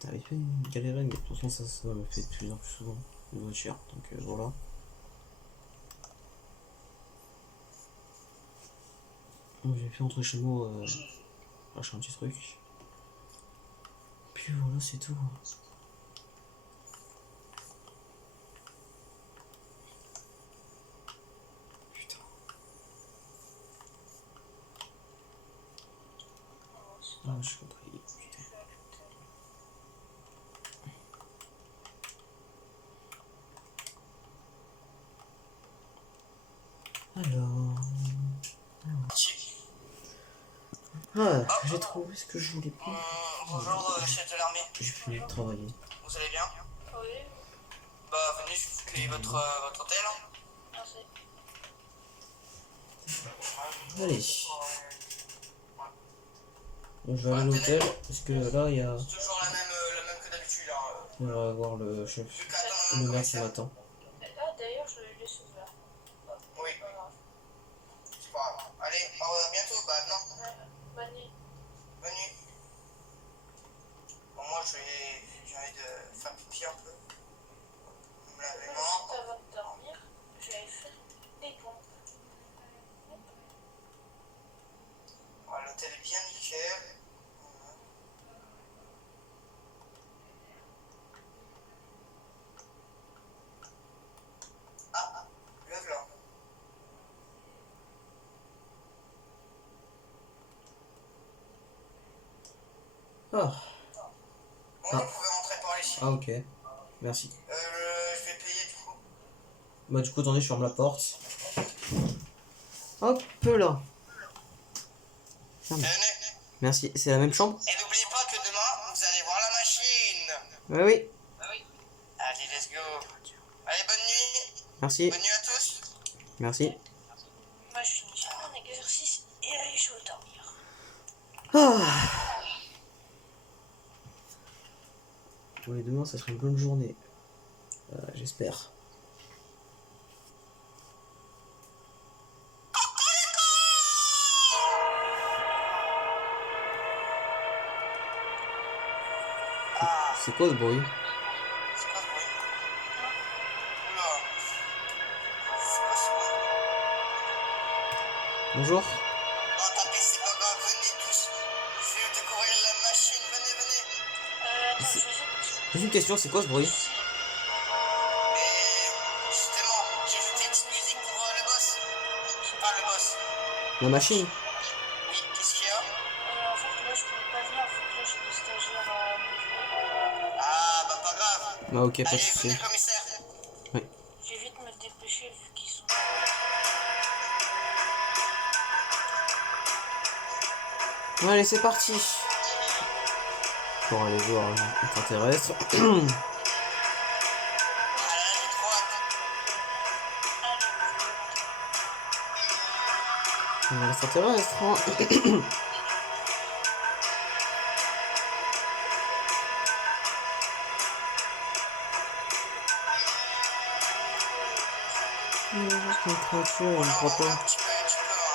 T'arrives pas une galérer, mais de toute façon, ça me fait de plus en plus souvent. Une voiture, donc voilà. Donc, j'ai pu entrer chez moi, lâcher un petit truc. Puis voilà, c'est tout. Putain. Ah, je suis compris. Putain. Alors... Ah, j'ai trouvé ce que je voulais pas. Bonjour, chef de l'armée. J'ai fini de travailler. Vous allez bien? Oui, Bah, venez, je vous cueille votre hôtel. merci. Allez. On va à l'hôtel, parce que là, il y a... C'est toujours la même que d'habitude. Hein. On va voir le chef. Vu qu'attends Le un maire ce commissaire. matin. Ah, d'ailleurs, je l'ai laissé ouvert. Oui, Pas grave. c'est pas grave. Allez, à bientôt. Bah, non. Ouais, bonne nuit. Bonne nuit. Bon, moi, j'ai envie de faire pipi un peu. Me laver les Juste mains. avant de dormir, j'avais fait des pompes. Voilà, l'hôtel est bien nickel. Ah, lève là. Ah, Bon, Ah. vous pouvez rentrer par ici. ah ok. Merci. Je vais payer du coup. Bah du coup, attendez, je ferme la porte. Hop là. Tenez. Merci. C'est la même chambre? Et n'oubliez pas que demain, vous allez voir la machine. Oui. Allez, let's go. Allez, bonne nuit. Merci. Bonne nuit à tous. Merci. Moi, je finis juste mon exercice et allez, je vais dormir. Ah. Ouais, demain, ça sera une bonne journée. J'espère. C'est quoi ce bruit? C'est quoi ce bruit? Oula. C'est quoi ce bruit? Bonjour. Bon, tant pis, c'est pas grave. Venez tous. Je vais découvrir la machine. Venez, venez. Attends, C'est- je sais J'ai une question, c'est quoi ce bruit? Mais justement, j'ai ajouté une petite musique pour le boss. Enfin, le boss. La machine? Oui, qu'est-ce qu'il y a? En fait, là, je peux pas venir, vu que là, j'ai des stagiaires à Ah, bah pas grave. Ah ok, pas de Allez, soucis. venez, commissaire. Je vais vite me dépêcher, vu qu'ils sont... Allez, c'est parti. Pour aller voir l'extraterrestre. Ah là, j'ai trop hâte. L'extraterrestre. Hein. Juste une créature, Bon, je là, crois pas. tu peux, hein.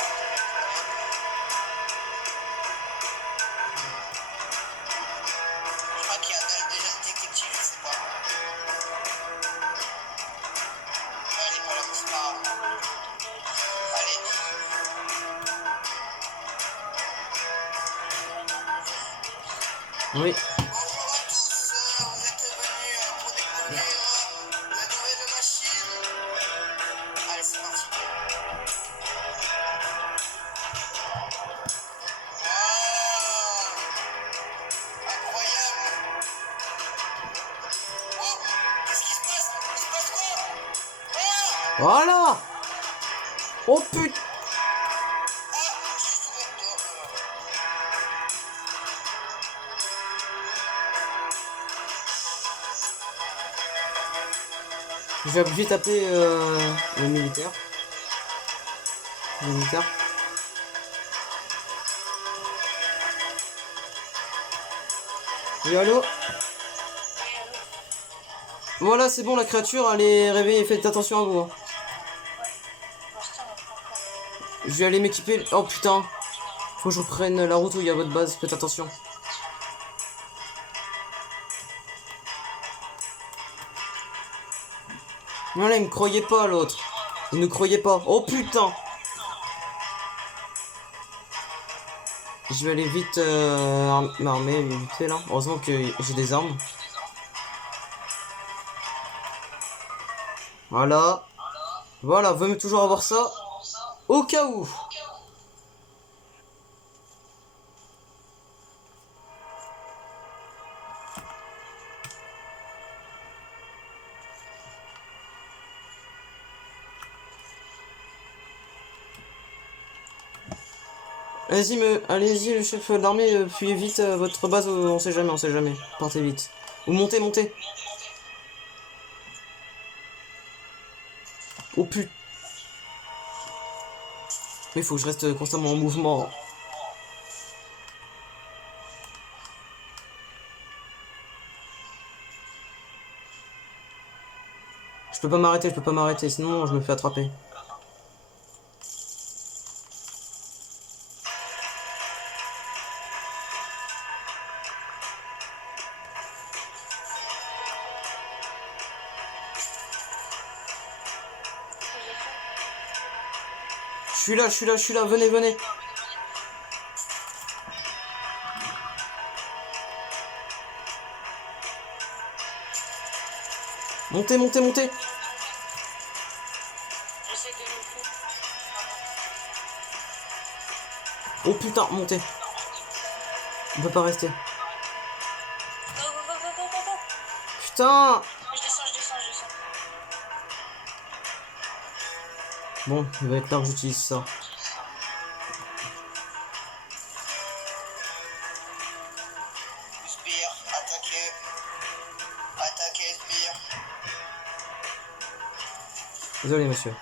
Je crois qu'il y a déjà le détective, je sais pas. Mais elle est pas là, c'est pas grave. Allez. Oui. Bonjour à tous, vous êtes venus pour découvrir la nouvelle machine. Allez, c'est parti. Wow, incroyable. Oh, qu'est-ce qui se passe? Il se passe quoi? Ah, Voilà. Oh putain. juste Je vais vite appeler le militaire. Le militaire. Oui, allô? Voilà, c'est bon, la créature, elle est réveillée. Faites attention à vous. Hein. Je vais aller m'équiper. Oh putain. Faut que je reprenne la route où il y a votre base. Faites attention. Voilà, il me croyait pas l'autre. Il ne croyait pas. Oh putain. Je vais aller vite m'armer vite fait là. Heureusement que j'ai des armes. Voilà. Voilà, vous aimez toujours avoir ça. Au cas où. Allez-y, le chef d'armée, fuyez vite votre base, on sait jamais, on sait jamais. Partez vite. Ou montez. Oh putain. Mais il faut que je reste constamment en mouvement. Je peux pas m'arrêter, sinon je me fais attraper. Je suis là, venez. Montez. J'essaie de le faire. Oh putain, montez. On peut pas rester. Go. Putain. Je descends. Bon, il va être là que j'utilise ça. Sbire, attaquez. Attaquez, Sbire. Désolé, monsieur.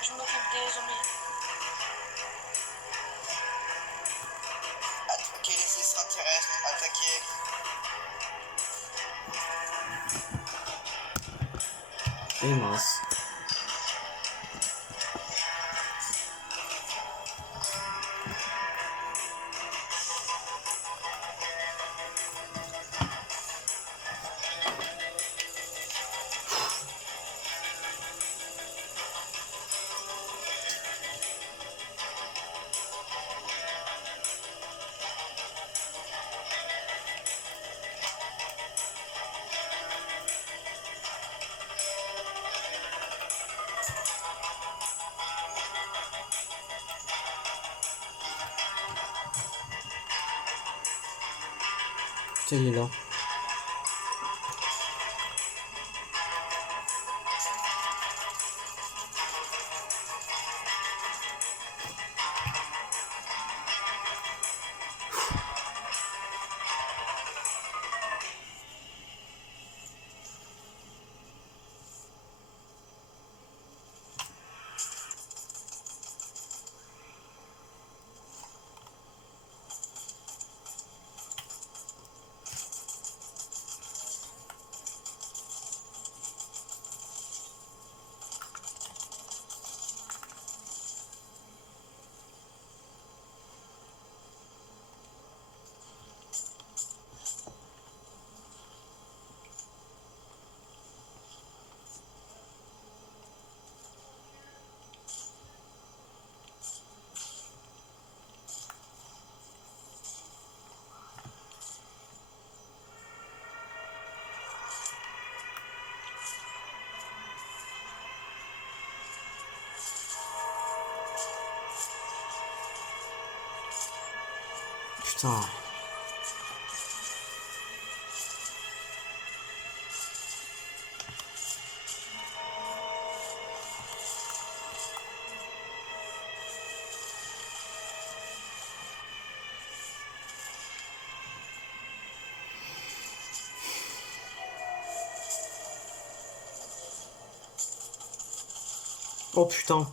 Je m'occupe des zombies. Attaquez les extraterrestres, attaquez. Et mince. Putain, il est là. Putain. Oh putain.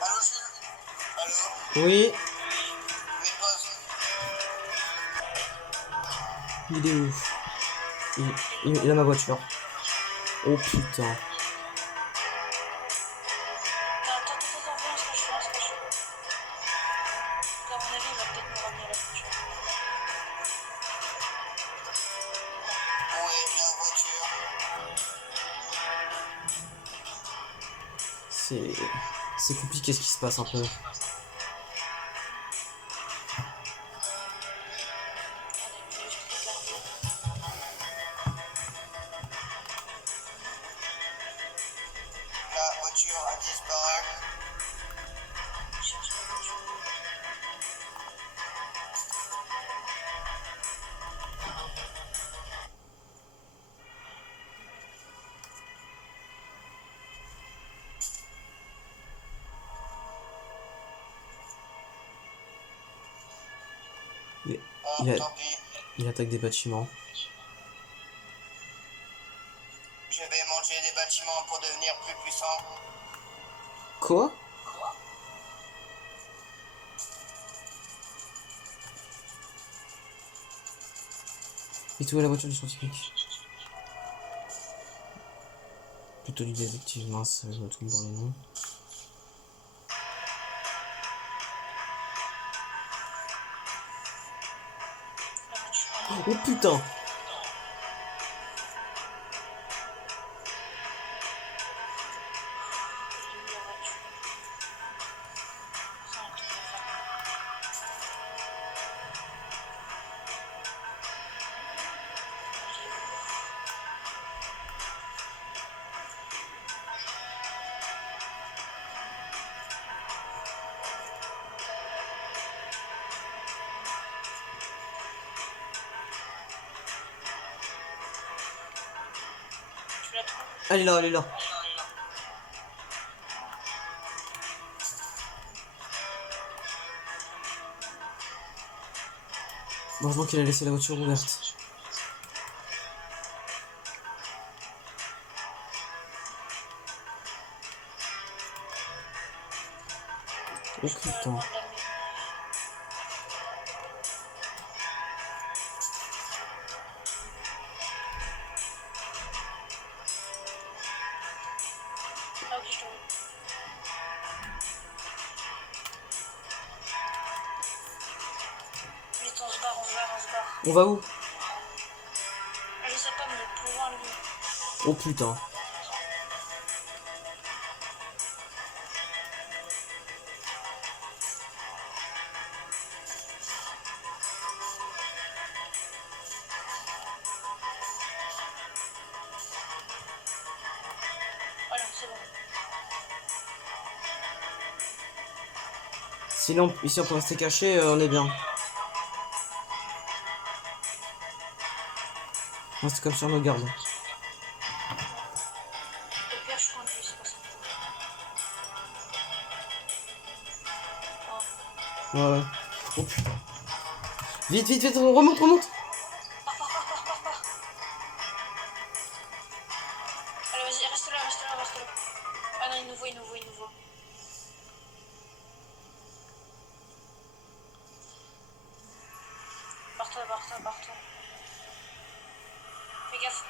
Allô, Jules? Allô? Oui. Mes pauses. Il est où? Il a ma voiture. Oh putain. C'est compliqué ce qui se passe un peu. La voiture a disparu. Je cherche la voiture. Bon, Il, a- tant pis. il attaque des bâtiments. Je vais manger des bâtiments pour devenir plus puissant. Quoi? Et tout à la voiture du scientifique. Plutôt du détective, mince, je me trompe dans les noms. La voiture. Oh putain! Il est où la voiture? C'est un truc à faire. Il est où? Tu la trouves? Elle est là, elle est là. Heureusement qu'il a laissé la voiture ouverte. Oh Je peux putain. loin de la maison. Ah ok, je te vois. Vite, on se barre, on se barre, on se barre. On va où? Je sais pas, mais plus loin lui. Oh putain. Voilà, c'est bon. Sinon, ici on peut rester caché, on est bien. On reste comme sur nos gardes. Au pire, je prends un plus, c'est pas ça. Oh. Ouais, ouais. Oh putain. Vite, vite, vite, remonte, remonte. Allez, vas-y, reste là, reste là, reste là. Ah non, il nous voit, il nous voit, il nous voit. Barre-toi, barre-toi, barre-toi. Fais gaffe.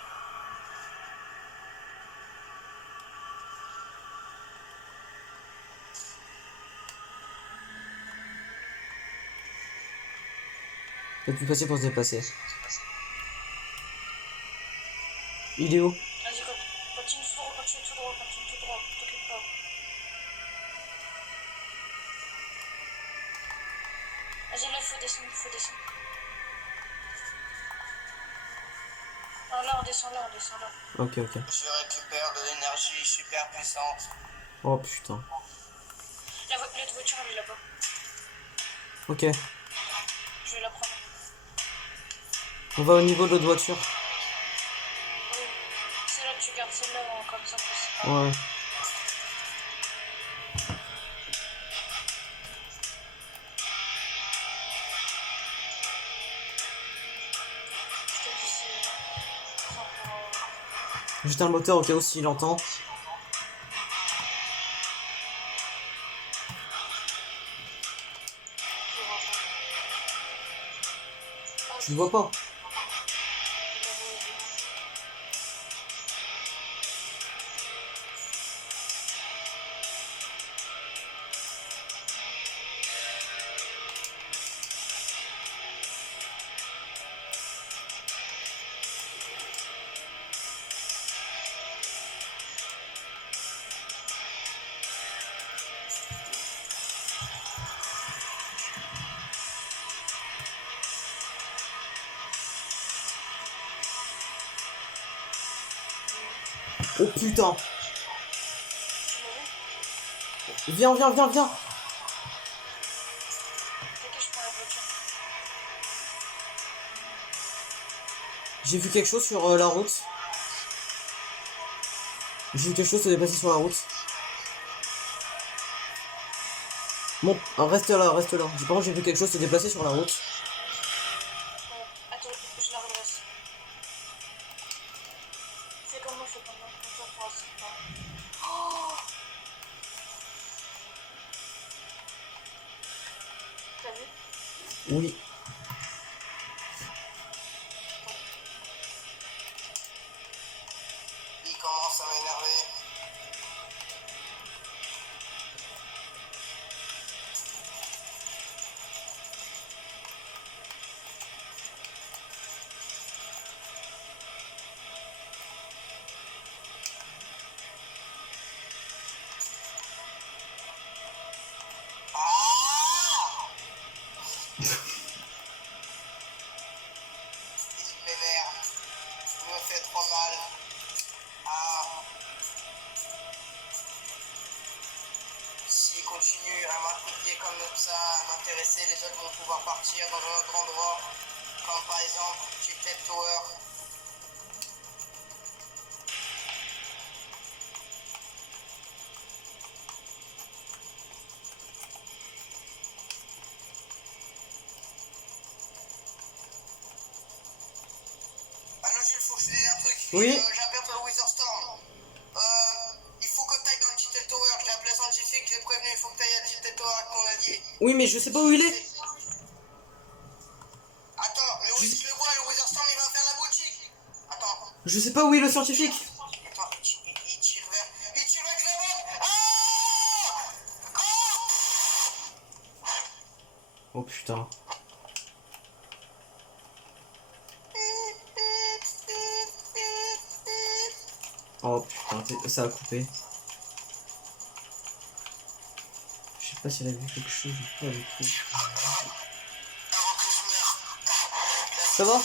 Faut plus passer pour se déplacer. Il est où? Vas-y, continue tout droit, continue tout droit, continue tout droit. T'occupe pas. Vas-y, là, il faut descendre, il faut descendre. Non, là, on descend là, on descend là. Ok, ok. Je récupère de l'énergie super puissante. Oh putain. L'autre voiture, elle est là-bas. Ok. Je vais la prendre. On va au niveau de l'autre voiture. Oui. C'est là que tu gardes celle-là, comme ça, plus. Ouais. Je te dis, c'est. Enfin, pour. J'éteins le moteur au cas où s'il entend. Je vois pas. Tu le vois pas? Oh putain. Tu l'as vu? Viens, viens, viens, viens. T'inquiète, je prends la voiture. J'ai vu quelque chose sur la route. J'ai vu quelque chose se déplacer sur la route. Bon, reste là, reste là. Par contre, j'ai vu quelque chose se déplacer sur la route. Ouais. Attends, je la redresse. Fais comme moi, fais comme moi. Comme ça, on pourra se séparer. Oh! T'as vu? Oui. Il commence à m'énerver. Ah! Il m'énerve. Il me fait trop mal. Ah. S'il continue à m'appliquer comme ça, à m'intéresser, les autres vont pouvoir partir dans un autre endroit. Comme par exemple Tilted Tower. Allô Jules, faut que je te dise un truc. Oui. J'appelle pour le Wither Storm. Il faut que tu ailles dans le Tilted Tower. J'ai appelé un scientifique, je l'ai prévenu, il faut que tu ailles à Tilted Tower avec ton allié. Oui, mais je sais pas où il est. Attends, je le vois, le Wither Storm il va faire la boutique. Attends. Je sais pas où est le scientifique. Attends, il tire vers. Il tire avec la bombe. Ah! Ah! Oh putain. Oh putain, ça a coupé. Je sais pas s'il a vu quelque chose ou pas du tout. Avant que je meure. Ça va? Non.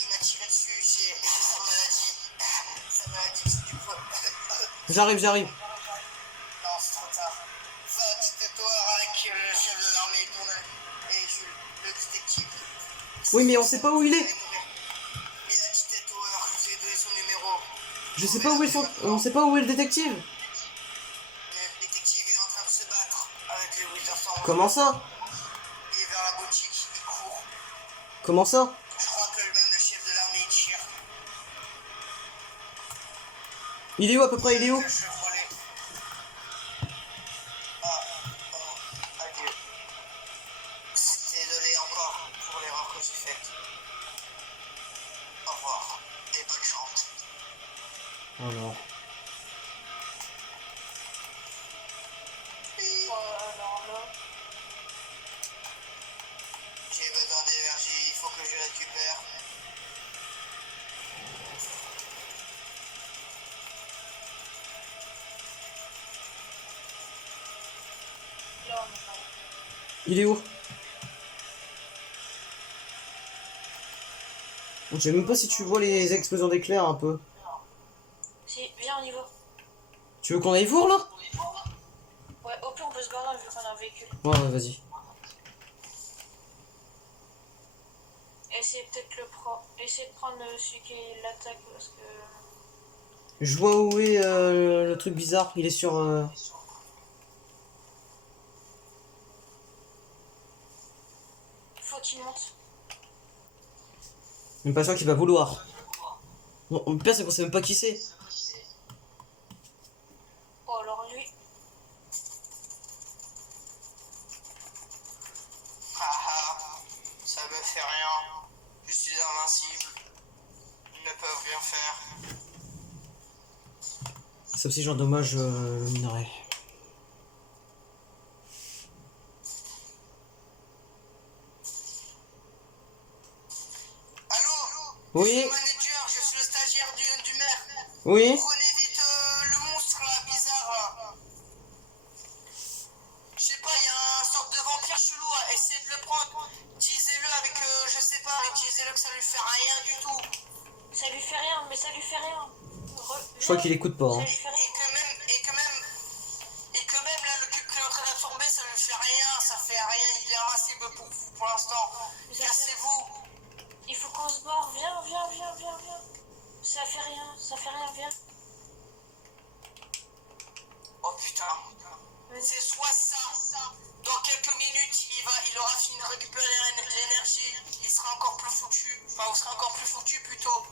Il m'a tiré dessus, j'ai sa maladie. Sa maladie, c'est du poids. J'arrive, j'arrive. Non, c'est trop tard. Va à Tilted Tower avec le chef de l'armée et Jules, le détective. Oui, mais on sait pas où il est. Mais la Tilted Tower, je vous ai donné son numéro. Je sais pas où est son... On sait pas où est le détective. Le détective, il est en train de se battre avec les Wither Storm. Comment ça? Il est vers la boutique, il court. Comment ça? Je crois que même le chef de l'armée il tire. Il est où à peu près? Il est où? Le Chevrolet. Adieu. Désolé encore pour l'erreur que j'ai faite. Au revoir et bonne chance. Oh non. Alors là, J'ai besoin d'énergie, il faut que je récupère. là on est pas là. Il est où? Je sais même pas si tu vois les explosions d'éclairs un peu. Si, viens, on y va. Tu veux qu'on aille voir là? Ouais, au pire, on peut se barrer vu qu'on a un véhicule. Ouais, ouais, vas-y. Essayez peut-être Essayez de prendre celui qui l'attaque parce que. Je vois où est le truc bizarre. Il est sur... Faut qu'il monte. Même pas sûr qu'il va vouloir. Bon, le pire, c'est qu'on sait même pas qui c'est. Oh, alors lui. Haha, ça me fait rien. Je suis invincible. Ils ne peuvent rien faire. Sauf si j'endommage le minerai. Allô? Oui. Je suis le manager, je suis le stagiaire du maire. Oui. Prenez vite le monstre là, bizarre là. Je sais pas, il y a un sorte de vampire chelou, essayez de le prendre. Disez-le avec, je sais pas, disez-le que ça lui fait rien du tout. Ça Ça lui fait rien, mais ça lui fait rien. Je crois qu'il écoute pas. Ça Hein. lui fait rien. Et que même là, le cube qui est en train d'absorber, ça ne fait rien, ça fait rien, il est invincible pour vous pour l'instant. Cassez-vous. Il faut qu'on se barre, viens. Ça fait rien, viens. Oh putain. C'est soit ça. Dans quelques minutes, il aura fini de récupérer l'énergie. Il sera encore plus foutu. Enfin, vous serez encore plus foutu plutôt.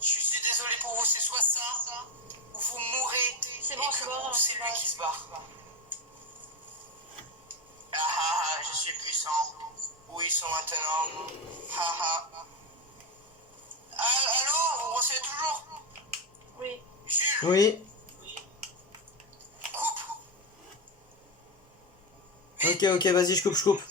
Je suis désolé pour vous, c'est soit ça, ou vous mourrez. C'est bon, c'est lui qui se barre. Ah, je suis puissant. Où ils sont maintenant? Allô, vous recevez toujours? Oui. Jules, Oui. coupe. Ok, vas-y, je coupe.